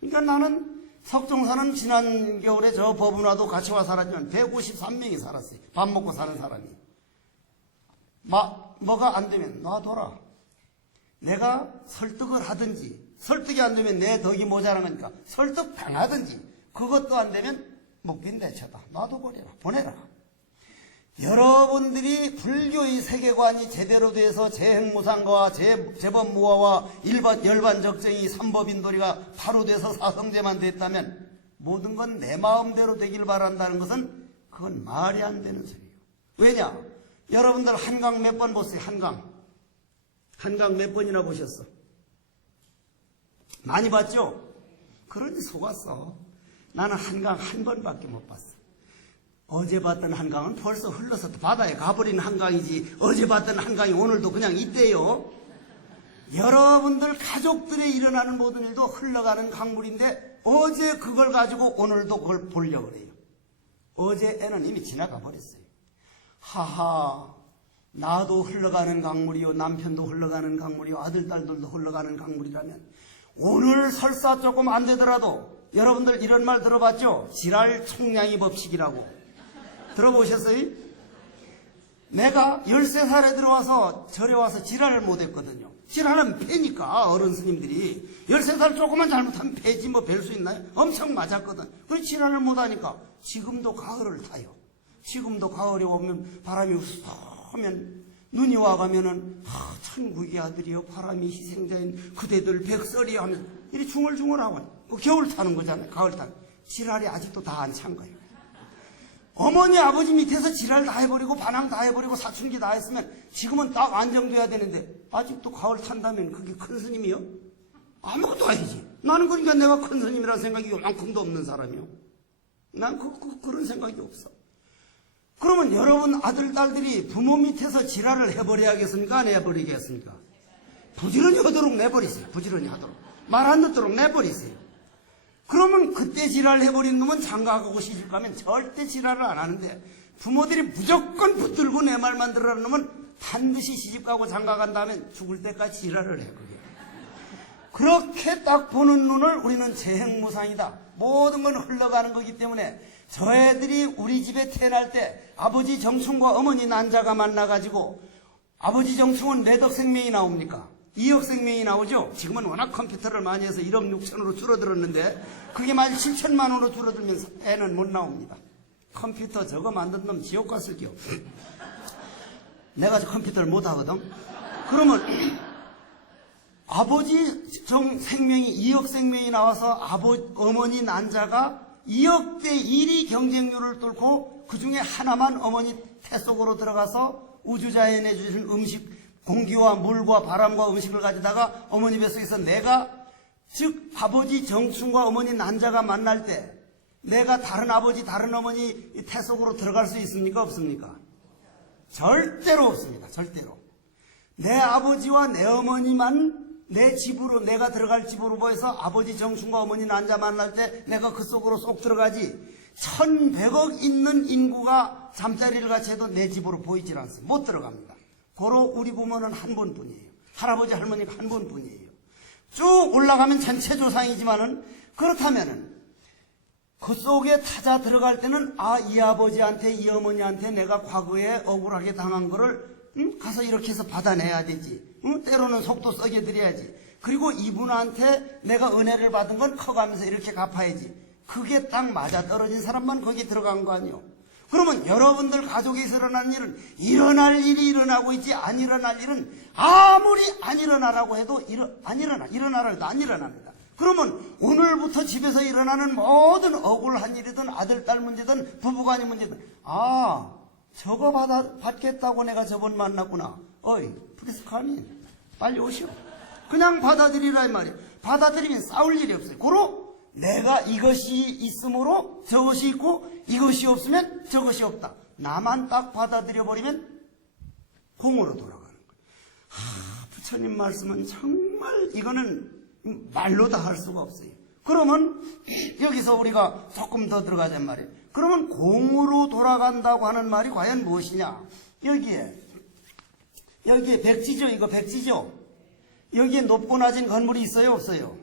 그러니까 나는 석종사는 지난 겨울에 저 법운화도 같이 와 살았지만 153명이 살았어요. 밥 먹고 사는 사람이. 뭐가 안 되면 놔둬라. 내가 설득을 하든지 설득이 안 되면 내 덕이 모자란 거니까 설득 당하든지 그것도 안 되면 목빈 대처다. 놔둬버려라. 보내라. 여러분들이 불교의 세계관이 제대로 돼서 재행무상과 재법무화와 열반적정이 삼법인도리가 바로 돼서 사성제만 됐다면 모든 건 내 마음대로 되길 바란다는 것은 그건 말이 안 되는 소리예요. 왜냐? 여러분들 한강 몇 번 보세요. 한강 몇 번이나 보셨어? 많이 봤죠? 그러니 속았어. 나는 한강 한 번밖에 못 봤어. 어제 봤던 한강은 벌써 흘러서 바다에 가버린 한강이지 어제 봤던 한강이 오늘도 그냥 있대요. 여러분들 가족들에 일어나는 모든 일도 흘러가는 강물인데 어제 그걸 가지고 오늘도 그걸 보려고 그래요. 어제 애는 이미 지나가 버렸어요. 하하, 나도 흘러가는 강물이요, 남편도 흘러가는 강물이요, 아들, 딸들도 흘러가는 강물이라면 오늘 설사 조금 안 되더라도 여러분들 이런 말 들어봤죠? 지랄 총량이 법칙이라고. 들어보셨어요? 내가 13살에 들어와서 절에 와서 지랄을 못했거든요. 지랄하면 패니까 어른 스님들이 13살 조금만 잘못하면 패지 뭐 뵐 수 있나요? 엄청 맞았거든. 그래서 지랄을 못하니까 지금도 가을을 타요. 지금도 가을에 오면 바람이 우스하면 눈이 와가면은 천국의 아들이여 바람이 희생자인 그대들 백설이 하면서 이리 중얼중얼하고 그 겨울 타는 거잖아요. 가을 타는. 지랄이 아직도 다 안 찬 거예요. 어머니 아버지 밑에서 지랄 다 해버리고 반항 다 해버리고 사춘기 다 했으면 지금은 딱 안정돼야 되는데 아직도 가을 탄다면 그게 큰 스님이요? 아무것도 아니지. 나는 그러니까 내가 큰 스님이라는 생각이 요만큼도 없는 사람이요. 난 그런 생각이 없어. 그러면 여러분 아들 딸들이 부모 밑에서 지랄을 해버려야겠습니까? 안 해버리겠습니까? 부지런히 하도록 내버리세요. 부지런히 하도록. 말 안 듣도록 내버리세요. 그러면 그때 지랄 해버린 놈은 장가가고 시집 가면 절대 지랄을 안 하는데 부모들이 무조건 붙들고 내 말만 들으라는 놈은 반드시 시집 가고 장가 간 다음에 죽을 때까지 지랄을 해. 그게. 그렇게 딱 보는 눈을 우리는 재행무상이다. 모든 건 흘러가는 거기 때문에 저 애들이 우리 집에 태어날 때 아버지 정충과 어머니 난자가 만나가지고 아버지 정충은 내덕 생명이 나옵니까? 2억 생명이 나오죠. 지금은 워낙 컴퓨터를 많이 해서 1억 6천으로 줄어들었는데 그게 만약 7천만 원으로 줄어들면 애는 못 나옵니다. 컴퓨터 저거 만든 놈 지옥 갔을게요. 내가 컴퓨터를 못 하거든. 그러면 아버지 생명이 2억 생명이 나와서 어머니 난자가 2억 대 1이 경쟁률을 뚫고 그 중에 하나만 어머니 태 속으로 들어가서 우주자연에 주신 음식, 공기와 물과 바람과 음식을 가지다가 어머니 뱃속에서 내가, 즉 아버지 정충과 어머니 난자가 만날 때 내가 다른 아버지 다른 어머니 태 속으로 들어갈 수 있습니까 없습니까? 절대로 없습니다. 절대로. 내 아버지와 내 어머니만 내 집으로, 내가 들어갈 집으로 보여서 아버지 정충과 어머니 난자 만날 때 내가 그 속으로 쏙 들어가지 1100억 있는 인구가 잠자리를 같이 해도 내 집으로 보이질 않습니다. 못 들어갑니다. 고로 우리 부모는 한 분뿐이에요. 할아버지 할머니가 한 분뿐이에요. 쭉 올라가면 전체 조상이지만은 그렇다면은 그 속에 타자 들어갈 때는 이 아버지한테 이 어머니한테 내가 과거에 억울하게 당한 거를 가서 이렇게 해서 받아내야 되지. 때로는 속도 썩여 드려야지. 그리고 이분한테 내가 은혜를 받은 건 커가면서 이렇게 갚아야지. 그게 딱 맞아 떨어진 사람만 거기 들어간 거 아니요. 그러면 여러분들 가족에서 일어나는 일은 일어날 일이 일어나고 있지 안 일어날 일은 아무리 안 일어나라고 해도 일어나라 해도 안 일어납니다. 그러면 오늘부터 집에서 일어나는 모든 억울한 일이든 아들 딸 문제든 부부간의 문제든 저거 받겠다고 내가 저번 만났구나. 어이 프리스 카민 빨리 오시오. 그냥 받아들이라 이 말이에요. 받아들이면 싸울 일이 없어요. 고로 내가 이것이 있으므로 저것이 있고 이것이 없으면 저것이 없다. 나만 딱 받아들여버리면 공으로 돌아가는 거예요. 부처님 말씀은 정말 이거는 말로 다 할 수가 없어요. 그러면 여기서 우리가 조금 더 들어가자는 말이에요. 그러면 공으로 돌아간다고 하는 말이 과연 무엇이냐? 여기에 백지죠. 이거 백지죠. 여기에 높고 낮은 건물이 있어요 없어요?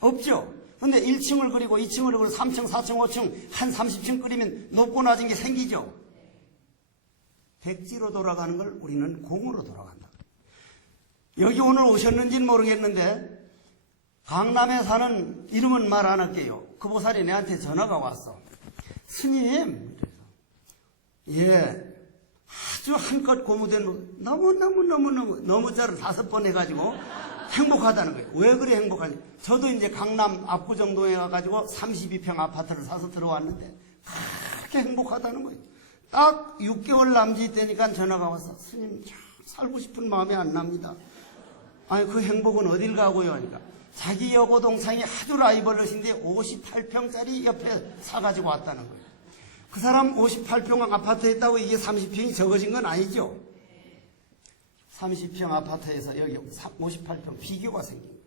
없죠. 근데 1층을 그리고 2층을 그리고 3층 4층 5층 한 30층 그리면 높고 낮은 게 생기죠. 백지로 돌아가는 걸 우리는 공으로 돌아간다. 여기 오늘 오셨는지는 모르겠는데 강남에 사는 이름은 말 안 할게요. 그 보살이 내한테 전화가 왔어. 스님, 아주 한껏 고무된 너무 자를 5번 해가지고 행복하다는 거예요. 왜 그래 행복하냐? 저도 이제 강남 압구정동에 가가지고 32평 아파트를 사서 들어왔는데 그렇게 행복하다는 거예요. 딱 6개월 남짓 되니까 전화가 와서 스님 참 살고 싶은 마음이 안 납니다. 아니 그 행복은 어딜 가고요? 하니까 자기 여고 동창이 아주 라이벌러신데 58평짜리 옆에 사가지고 왔다는 거예요. 그 사람 58평 아파트에 있다고 이게 30평이 적어진 건 아니죠. 30평 아파트에서 여기 58평 비교가 생긴 거예요.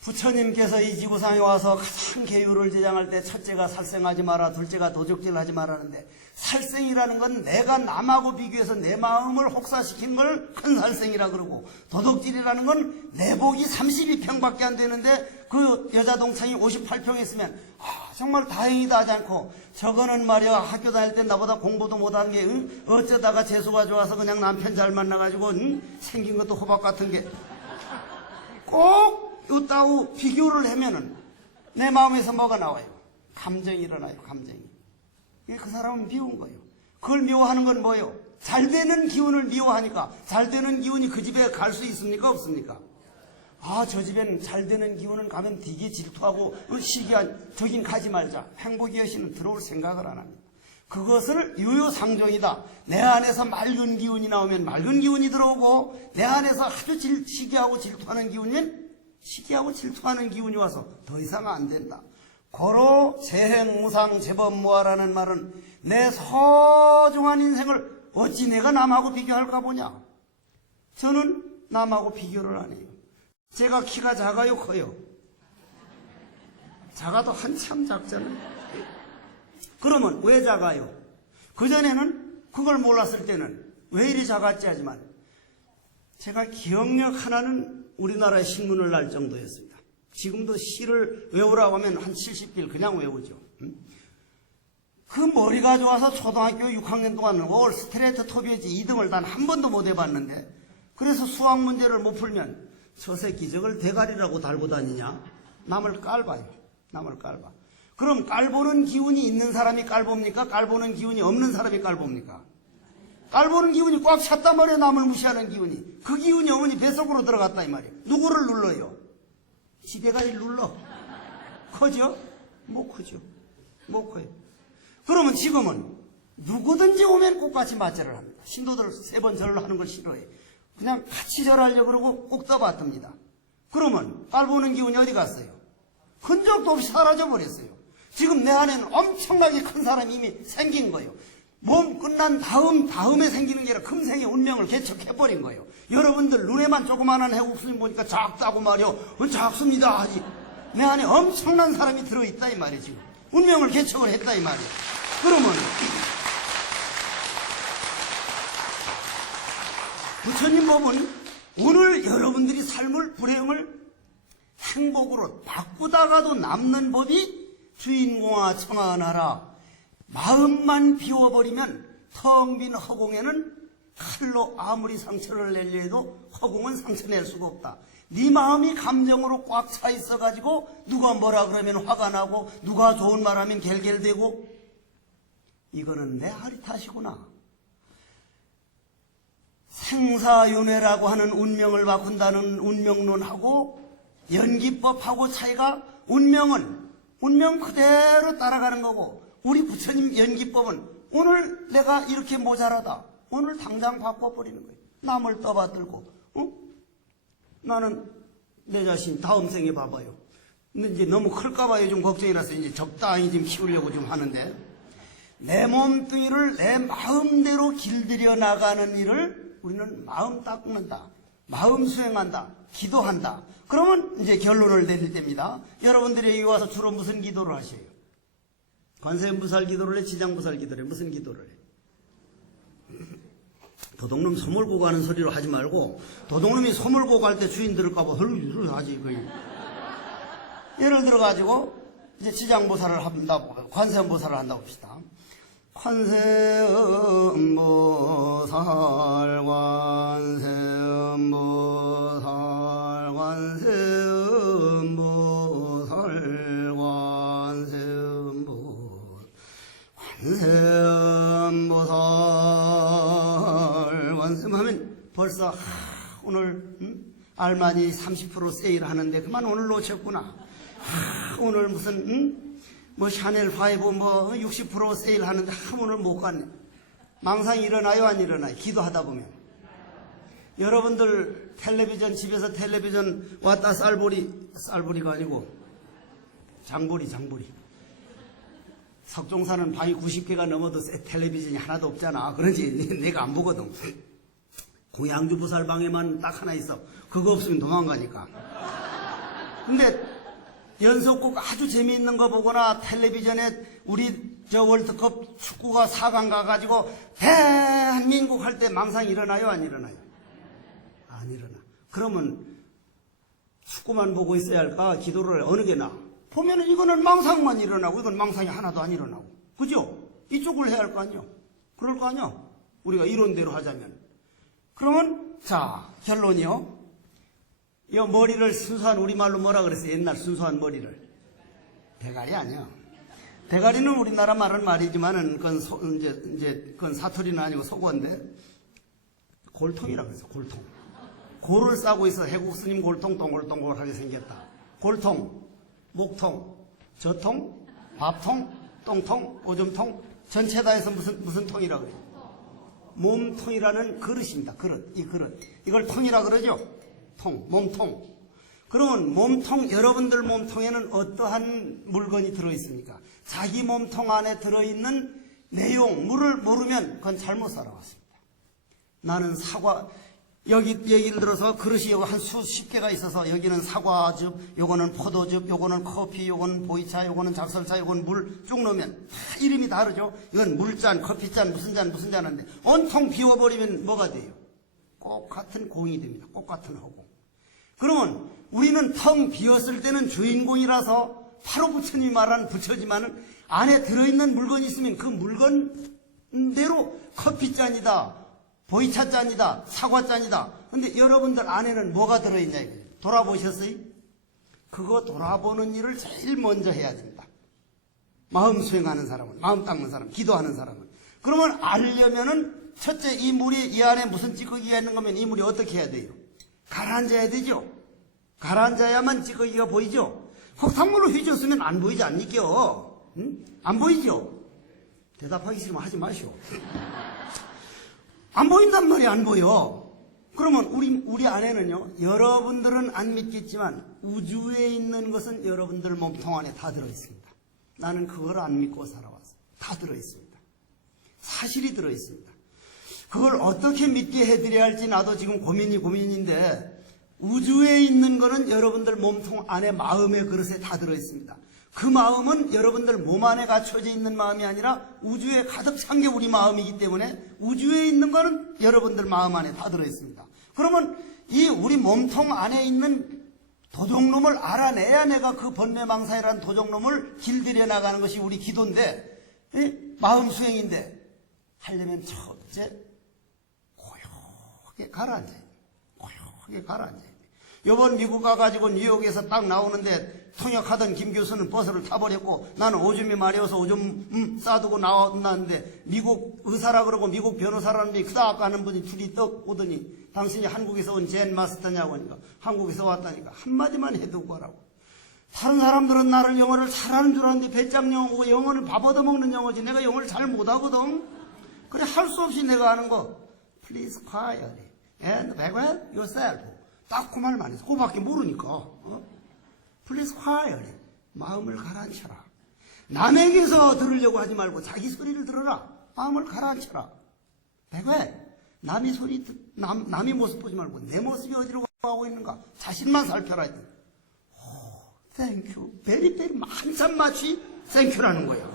부처님께서 이 지구상에 와서 가장 계율을 제장할 때 첫째가 살생하지 마라, 둘째가 도적질하지 말라는데 살생이라는 건 내가 남하고 비교해서 내 마음을 혹사시킨 걸 큰 살생이라 그러고 도둑질이라는 건 내 복이 32평밖에 안 되는데 그 여자 동창이 58평 있으면 정말 다행이다 하지 않고 저거는 말이야 학교 다닐 때 나보다 공부도 못한 게 어쩌다가 재수가 좋아서 그냥 남편 잘 만나가지고 생긴 것도 호박 같은 게 꼭 이따우 비교를 하면은 내 마음에서 뭐가 나와요? 감정이 일어나요. 감정이. 그 사람은 미운 거예요. 그걸 미워하는 건 뭐예요? 잘 되는 기운을 미워하니까 잘 되는 기운이 그 집에 갈 수 있습니까? 없습니까? 저 집에는 잘 되는 기운은 가면 되게 질투하고 시기한 저긴 가지 말자. 행복의 여신은 들어올 생각을 안 합니다. 그것을 유효상종이다. 내 안에서 맑은 기운이 나오면 맑은 기운이 들어오고 내 안에서 아주 시기하고 질투하는 기운이면 시기하고 질투하는 기운이 와서 더 이상 안 된다. 고로 재행무상 제법무하라는 말은 내 소중한 인생을 어찌 내가 남하고 비교할까 보냐. 저는 남하고 비교를 안 해요. 제가 키가 작아요 커요? 작아도 한참 작잖아요. 그러면 왜 작아요? 그전에는 그걸 몰랐을 때는 왜 이리 작았지 하지만 제가 기억력 하나는 우리나라의 신문을 날 정도였습니다. 지금도 시를 외우라고 하면 한 70길 그냥 외우죠. 그 머리가 좋아서 초등학교 6학년 동안 올 스트레이트 토비에지 2등을 단 한 번도 못 해봤는데 그래서 수학 문제를 못 풀면 저 새끼 저걸 대가리라고 달고 다니냐? 남을 깔봐요. 남을 깔봐. 그럼 깔보는 기운이 있는 사람이 깔봅니까? 깔보는 기운이 없는 사람이 깔봅니까? 깔보는 기운이 꽉 찼단 말이에요. 남을 무시하는 기운이. 그 기운이 어머니 뱃속으로 들어갔다 이 말이에요. 누구를 눌러요? 지대가리를 눌러. 커져? 못 커죠. 못 커요. 그러면 지금은 누구든지 오면 똑같이 맞절을 합니다. 신도들 3번 절을 하는 걸 싫어해. 그냥 같이 절하려고 그러고 꼭 떠받듭니다. 그러면 깔보는 기운이 어디 갔어요? 흔적도 없이 사라져버렸어요. 지금 내 안에는 엄청나게 큰 사람이 이미 생긴 거예요. 몸 끝난 다음에 생기는 게 아니라 금생의 운명을 개척해버린 거예요. 여러분들 눈에만 조그마한 해국수님 보니까 작다고 말이요. 작습니다 하지. 내 안에 엄청난 사람이 들어있다 이 말이에요. 지금 운명을 개척을 했다 이 말이에요. 그러면 부처님 법은 오늘 여러분들이 삶을 불행을 행복으로 바꾸다가도 남는 법이 주인공아 청하나라. 마음만 비워버리면 텅 빈 허공에는 칼로 아무리 상처를 내려 해도 허공은 상처 낼 수가 없다. 네 마음이 감정으로 꽉 차 있어가지고 누가 뭐라 그러면 화가 나고 누가 좋은 말하면 갤갤대고 이거는 내 하리 탓이구나. 생사윤회라고 하는 운명을 바꾼다는 운명론하고 연기법하고 차이가 운명 그대로 따라가는 거고 우리 부처님 연기법은 오늘 내가 이렇게 모자라다. 오늘 당장 바꿔버리는 거예요. 남을 떠받들고 나는 내 자신 다음 생에 봐봐요. 근데 이제 너무 클까봐 요즘 걱정이 나서 이제 적당히 좀 키우려고 좀 하는데 내 몸뚱이를 내 마음대로 길들여 나가는 일을 우리는 마음 닦는다. 마음 수행한다. 기도한다. 그러면 이제 결론을 내릴 때입니다. 여러분들이 여기 와서 주로 무슨 기도를 하셔요? 관세음보살 기도를 해? 지장보살 기도를 해? 무슨 기도를 해? 도둑놈 소몰고 가는 소리로 하지 말고 도둑놈이 소몰고 갈 때 주인 들을까봐 헐 하지. 예를 들어가지고 이제 지장보살을 한다, 관세음보살을 한다고 합시다. 관세음보살 관세음보살 관세음보살 관세음보살 관세음하면 벌써 오늘 알마니 30% 세일하는데 그만 오늘 놓쳤구나. 오늘 무슨 뭐 샤넬 5 뭐 60% 세일하는데 오늘 못 갔네. 망상이 일어나요 안 일어나요? 기도하다 보면. 여러분들 텔레비전 집에서 텔레비전 왔다 쌀보리가 아니고 장보리 석종사는 방이 90개가 넘어도 텔레비전이 하나도 없잖아. 그런지 내가 안 보거든. 공양주 부살방에만 딱 하나 있어. 그거 없으면 도망가니까. 근데 연속곡 아주 재미있는 거 보거나 텔레비전에 우리 저 월드컵 축구가 4강 가가지고 대한민국 할 때 망상이 일어나요 안 일어나요? 안 일어나. 그러면 축구만 보고 있어야 할까? 기도를 어느 게 나아? 보면은 이거는 망상만 일어나고 이건 망상이 하나도 안 일어나고. 그죠? 이쪽을 해야 할 거 아니요? 그럴 거 아니요? 우리가 이론대로 하자면. 그러면 자 결론이요. 이 머리를 순수한 우리말로 뭐라 그랬어요? 옛날 순수한 머리를. 대가리 아니야. 대가리는 우리나라 말은 말이지만은 그건 이제 그건 사투리는 아니고 속어인데 골통이라 그랬어. 골통. 골을 싸고 있어. 해국스님 골통 동글동글하게 생겼다. 골통, 목통, 저통, 밥통, 똥통, 오줌통 전체 다 해서 무슨 통이라 그래요? 몸통이라는 그릇입니다. 그릇. 이 그릇. 이걸 통이라 그러죠? 통, 몸통. 그러면 몸통, 여러분들 몸통에는 어떠한 물건이 들어있습니까? 자기 몸통 안에 들어있는 내용, 물을 모르면 그건 잘못 살아왔습니다. 나는 사과, 여기 예를 들어서 그릇이 한 수십 개가 있어서 여기는 사과즙, 요거는 포도즙, 요거는 커피, 요거는 보이차, 요거는 작설차, 요거는 물 쭉 넣으면 다 이름이 다르죠? 이건 물잔, 커피잔, 무슨 잔 하는데 온통 비워버리면 뭐가 돼요? 꼭 같은 공이 됩니다. 꼭 같은 허공. 그러면 우리는 텅 비었을 때는 주인공이라서 바로 부처님이 말하는 부처지만은 안에 들어있는 물건이 있으면 그 물건대로 커피잔이다, 보이차 잔이다, 사과 잔이다. 근데 여러분들 안에는 뭐가 들어있냐 이거예요. 돌아보셨어요? 그거 돌아보는 일을 제일 먼저 해야 됩니다. 마음 수행하는 사람은, 마음 닦는 사람, 기도하는 사람은. 그러면 알려면은 첫째 이 물이 이 안에 무슨 찌꺼기가 있는 거면 이 물이 어떻게 해야 돼요? 가라앉아야 되죠. 가라앉아야만 찌꺼기가 보이죠. 혹탕물로 휘졌으면 안 보이지 않니까? 응? 안 보이죠? 대답하기 싫으면 하지 마시오. 안 보인단 말이야, 안 보여. 그러면 우리 안에는요, 여러분들은 안 믿겠지만 우주에 있는 것은 여러분들 몸통 안에 다 들어있습니다. 나는 그걸 안 믿고 살아왔어. 다 들어있습니다. 사실이 들어있습니다. 그걸 어떻게 믿게 해드려야 할지 나도 지금 고민인데 우주에 있는 거는 여러분들 몸통 안에 마음의 그릇에 다 들어있습니다. 그 마음은 여러분들 몸 안에 갖춰져 있는 마음이 아니라 우주에 가득 찬 게 우리 마음이기 때문에 우주에 있는 거는 여러분들 마음 안에 다 들어있습니다. 그러면 이 우리 몸통 안에 있는 도적놈을 알아내야 내가 그 번뇌망사이라는 도적놈을 길들여 나가는 것이 우리 기도인데, 마음 수행인데, 하려면 첫째 고요하게 가라앉아야 돼. 고요하게 가라앉아야 돼. 요번 미국 가가지고 뉴욕에서 딱 나오는데 통역하던 김 교수는 버스를 타버렸고 나는 오줌이 마려워서 오줌 싸두고 나왔는데 미국 의사라 그러고 미국 변호사라는 분이 그닥 가는 분이 둘이 떡 오더니 당신이 한국에서 온 젠 마스터냐고 하니까 한국에서 왔다니까 한마디만 해두고 가라고. 다른 사람들은 나를 영어를 잘하는 줄 알았는데 배짱 영어고 영어는 밥 얻어먹는 영어지 내가 영어를 잘 못하거든. 그래 할 수 없이 내가 하는 거 Please quiet and regulate yourself. 딱 그 말만 해서 그거밖에 모르니까. Please quiet. 마음을 가라앉혀라. 남에게서 들으려고 하지 말고 자기 소리를 들어라. 마음을 가라앉혀라. 백왜? 남이 소리, 남이 모습 보지 말고 내 모습이 어디로 가고 있는가? 자신만 살펴라. Thank you. very 한참 마치 Thank you라는 거야.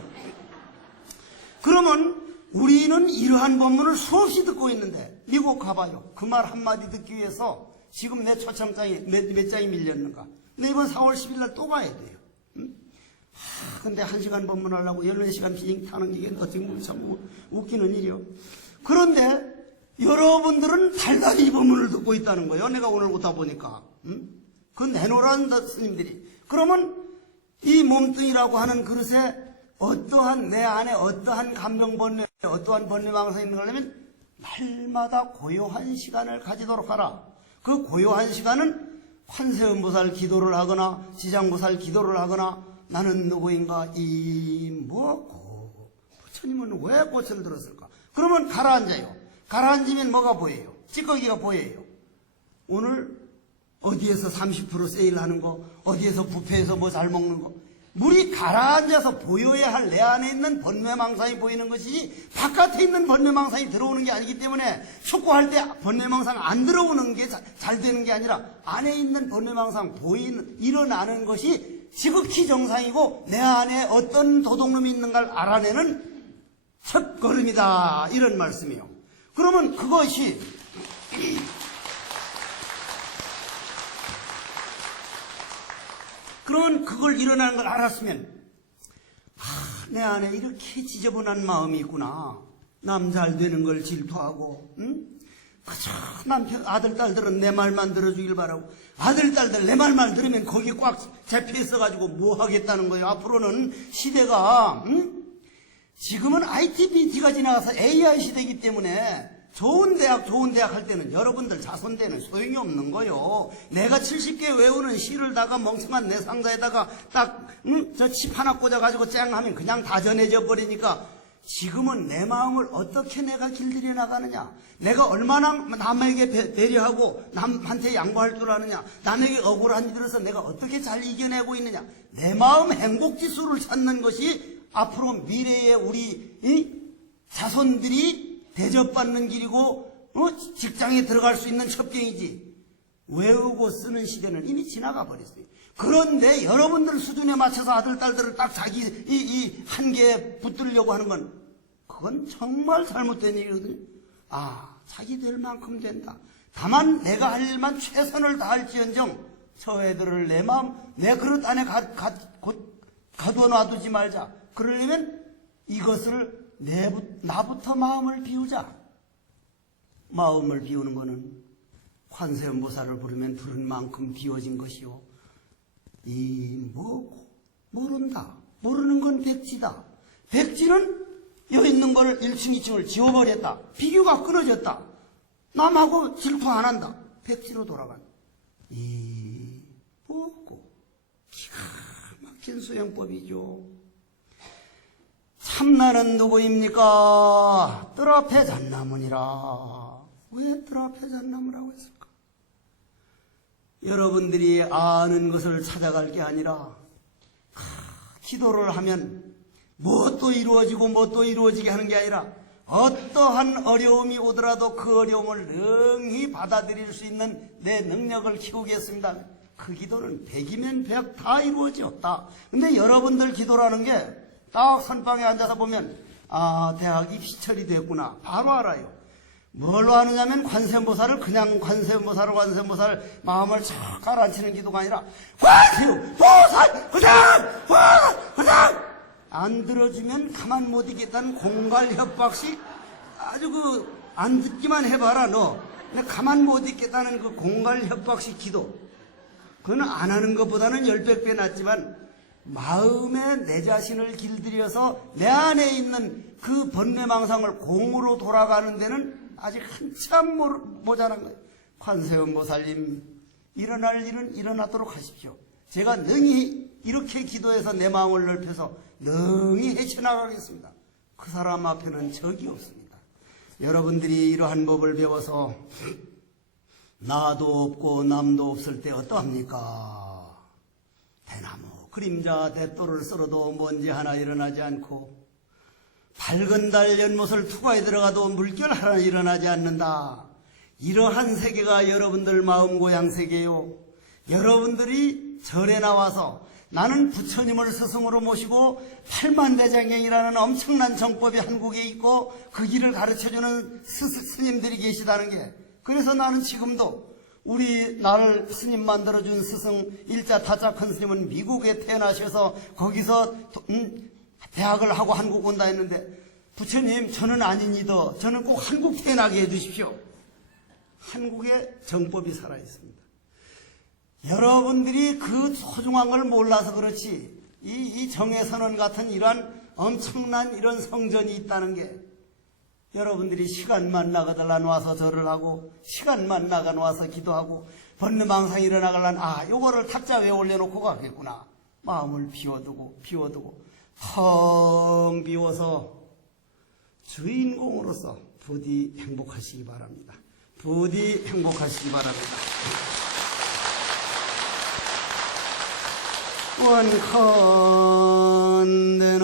그러면 우리는 이러한 법문을 수없이 듣고 있는데 미국 가봐요. 그 말 한마디 듣기 위해서 지금 내 초청장이 몇 장이 밀렸는가? 근데 이번 4월 10일 날 또 가야 돼요. 응? 근데 1시간 법문하려고 14시간 비행 타는 게 어떻게 보면 참 웃기는 일이요. 그런데 여러분들은 달달이 이 법문을 듣고 있다는 거예요. 내가 오늘 오다 보니까. 응? 그 내노란 스님들이. 그러면 이 몸뚱이라고 하는 그릇에 어떠한 내 안에 어떠한 감정 번뇌, 어떠한 번뇌망상이 있는 거냐면 날마다 고요한 시간을 가지도록 하라. 그 고요한 시간은 관세음보살 기도를 하거나 지장보살 기도를 하거나 나는 누구인가 부처님은 왜 꽃을 들었을까? 그러면 가라앉아요. 가라앉으면 뭐가 보여요? 찌꺼기가 보여요. 오늘 어디에서 30% 세일하는 거, 어디에서 뷔페에서 뭐 잘 먹는 거. 물이 가라앉아서 보여야 할 내 안에 있는 번뇌망상이 보이는 것이지 바깥에 있는 번뇌망상이 들어오는 게 아니기 때문에 축구할 때 번뇌망상 안 들어오는 게 잘 되는 게 아니라 안에 있는 번뇌망상 일어나는 것이 지극히 정상이고 내 안에 어떤 도둑놈이 있는가를 알아내는 첫걸음이다. 이런 말씀이요. 그러면 그것이 그러면 그걸 일어나는 걸 알았으면 내 안에 이렇게 지저분한 마음이 있구나. 남 잘 되는 걸 질투하고 그저 남편 아들 딸들은 내 말만 들어주길 바라고 아들 딸들 내 말만 들으면 거기 꽉 잡혀 있어가지고 뭐 하겠다는 거예요. 앞으로는 시대가 지금은 ITBT가 지나가서 AI 시대이기 때문에 좋은 대학 할 때는 여러분들 자손대는 소용이 없는 거요. 내가 70개 외우는 시를 다가 멍청한 내 상자에다가 딱 저 칩 하나 꽂아가지고 쨍 하면 그냥 다 전해져 버리니까 지금은 내 마음을 어떻게 내가 길들여 나가느냐, 내가 얼마나 남에게 배려하고 남한테 양보할 줄 아느냐, 남에게 억울한 일을 해서 내가 어떻게 잘 이겨내고 있느냐, 내 마음 행복지수를 찾는 것이 앞으로 미래의 우리 자손들이 대접받는 길이고 직장에 들어갈 수 있는 첩경이지. 외우고 쓰는 시대는 이미 지나가 버렸어요. 그런데 여러분들 수준에 맞춰서 아들 딸들을 딱 자기 이 한계에 붙들려고 하는 건 그건 정말 잘못된 일이거든요. 자기 될 만큼 된다. 다만 내가 할 일만 최선을 다할지언정 저 애들을 내 마음 내 그릇 안에 가두어 놔두지 말자. 그러려면 이것을 나부터 마음을 비우자. 마음을 비우는 거는 관세음보살을 부르면 부른 만큼 비워진 것이요. 모른다. 모르는 건 백지다. 백지는 여기 있는 걸 1층, 2층을 지워버렸다. 비교가 끊어졌다. 남하고 질투 안 한다. 백지로 돌아간. 기가 막힌 수행법이죠. 참나는 누구입니까? 뜰 앞에 잣나무니라. 왜 뜰 앞에 잣나무라고 했을까? 여러분들이 아는 것을 찾아갈 게 아니라 기도를 하면 무엇도 이루어지고 무엇도 이루어지게 하는 게 아니라 어떠한 어려움이 오더라도 그 어려움을 능히 받아들일 수 있는 내 능력을 키우겠습니다. 그 기도는 100이면 100 다 이루어졌다. 근데 여러분들 기도라는 게 딱 선방에 앉아서 보면 대학 입시 처리됐구나. 바로 알아요. 뭘로 하느냐면 관세음보살을 그냥 관세음보살 마음을 쫙 가라앉히는 기도가 아니라 관세음보살 그냥 안 들어주면 가만 못 있겠다는 공갈협박식 아주 안 듣기만 해봐라 너. 근데 가만 못 있겠다는 그 공갈협박식 기도. 그건 안 하는 것보다는 10배 낫지만 마음에 내 자신을 길들여서 내 안에 있는 그 번뇌망상을 공으로 돌아가는 데는 아직 한참 모자란 거예요. 관세음보살님 일어날 일은 일어나도록 하십시오. 제가 능히 이렇게 기도해서 내 마음을 넓혀서 능히 헤쳐나가겠습니다. 그 사람 앞에는 적이 없습니다. 여러분들이 이러한 법을 배워서 나도 없고 남도 없을 때 어떠합니까? 대나무 그림자 대도를 썰어도 먼지 하나 일어나지 않고 밝은 달 연못을 투과에 들어가도 물결 하나 일어나지 않는다. 이러한 세계가 여러분들 마음 고향 세계요. 여러분들이 절에 나와서 나는 부처님을 스승으로 모시고 팔만대장경이라는 엄청난 정법이 한국에 있고 그 길을 가르쳐주는 스님들이 계시다는 게, 그래서 나는 지금도 우리 나를 스님 만들어준 스승 일자 타짜 큰 스님은 미국에 태어나셔서 거기서 대학을 하고 한국 온다 했는데, 부처님 저는 아니니더 저는 꼭 한국 태어나게 해주십시오. 한국에 정법이 살아있습니다. 여러분들이 그 소중한 걸 몰라서 그렇지 이 정해선언 같은 이러한 엄청난 이런 성전이 있다는 게, 여러분들이 시간만 나가달라 와서 절을 하고 시간만 나가 와서 기도하고 번뇌망상이 일어나갈란 요거를 탁자위에 올려놓고 가겠구나. 마음을 비워두고 텅 비워서 주인공으로서 부디 행복하시기 바랍니다. 부디 행복하시기 바랍니다. 원컨대는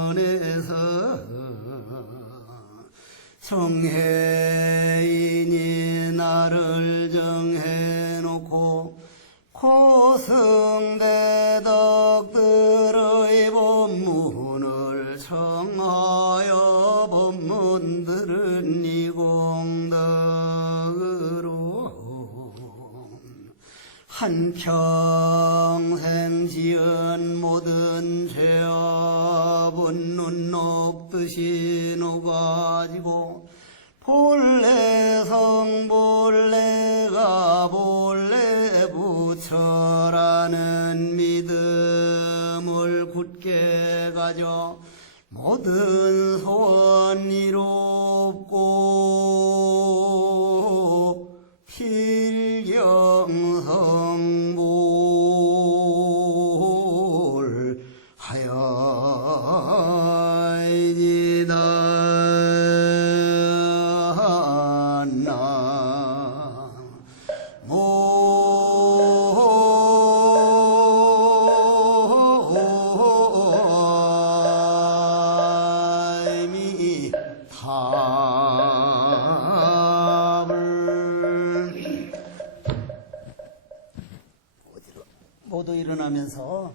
정해선언에서 정해인이 나를 정해놓고 고승대덕들의 법문을 청하여 법문들은 이 공덕으로 한평생 지은 모든 죄업은 눈 녹듯이 녹아지고 본래 성본래가 본래 부처라는 믿음을 굳게 가져 모든 소원 이롭고 필경성불 하여이니다. 모두 일어나면서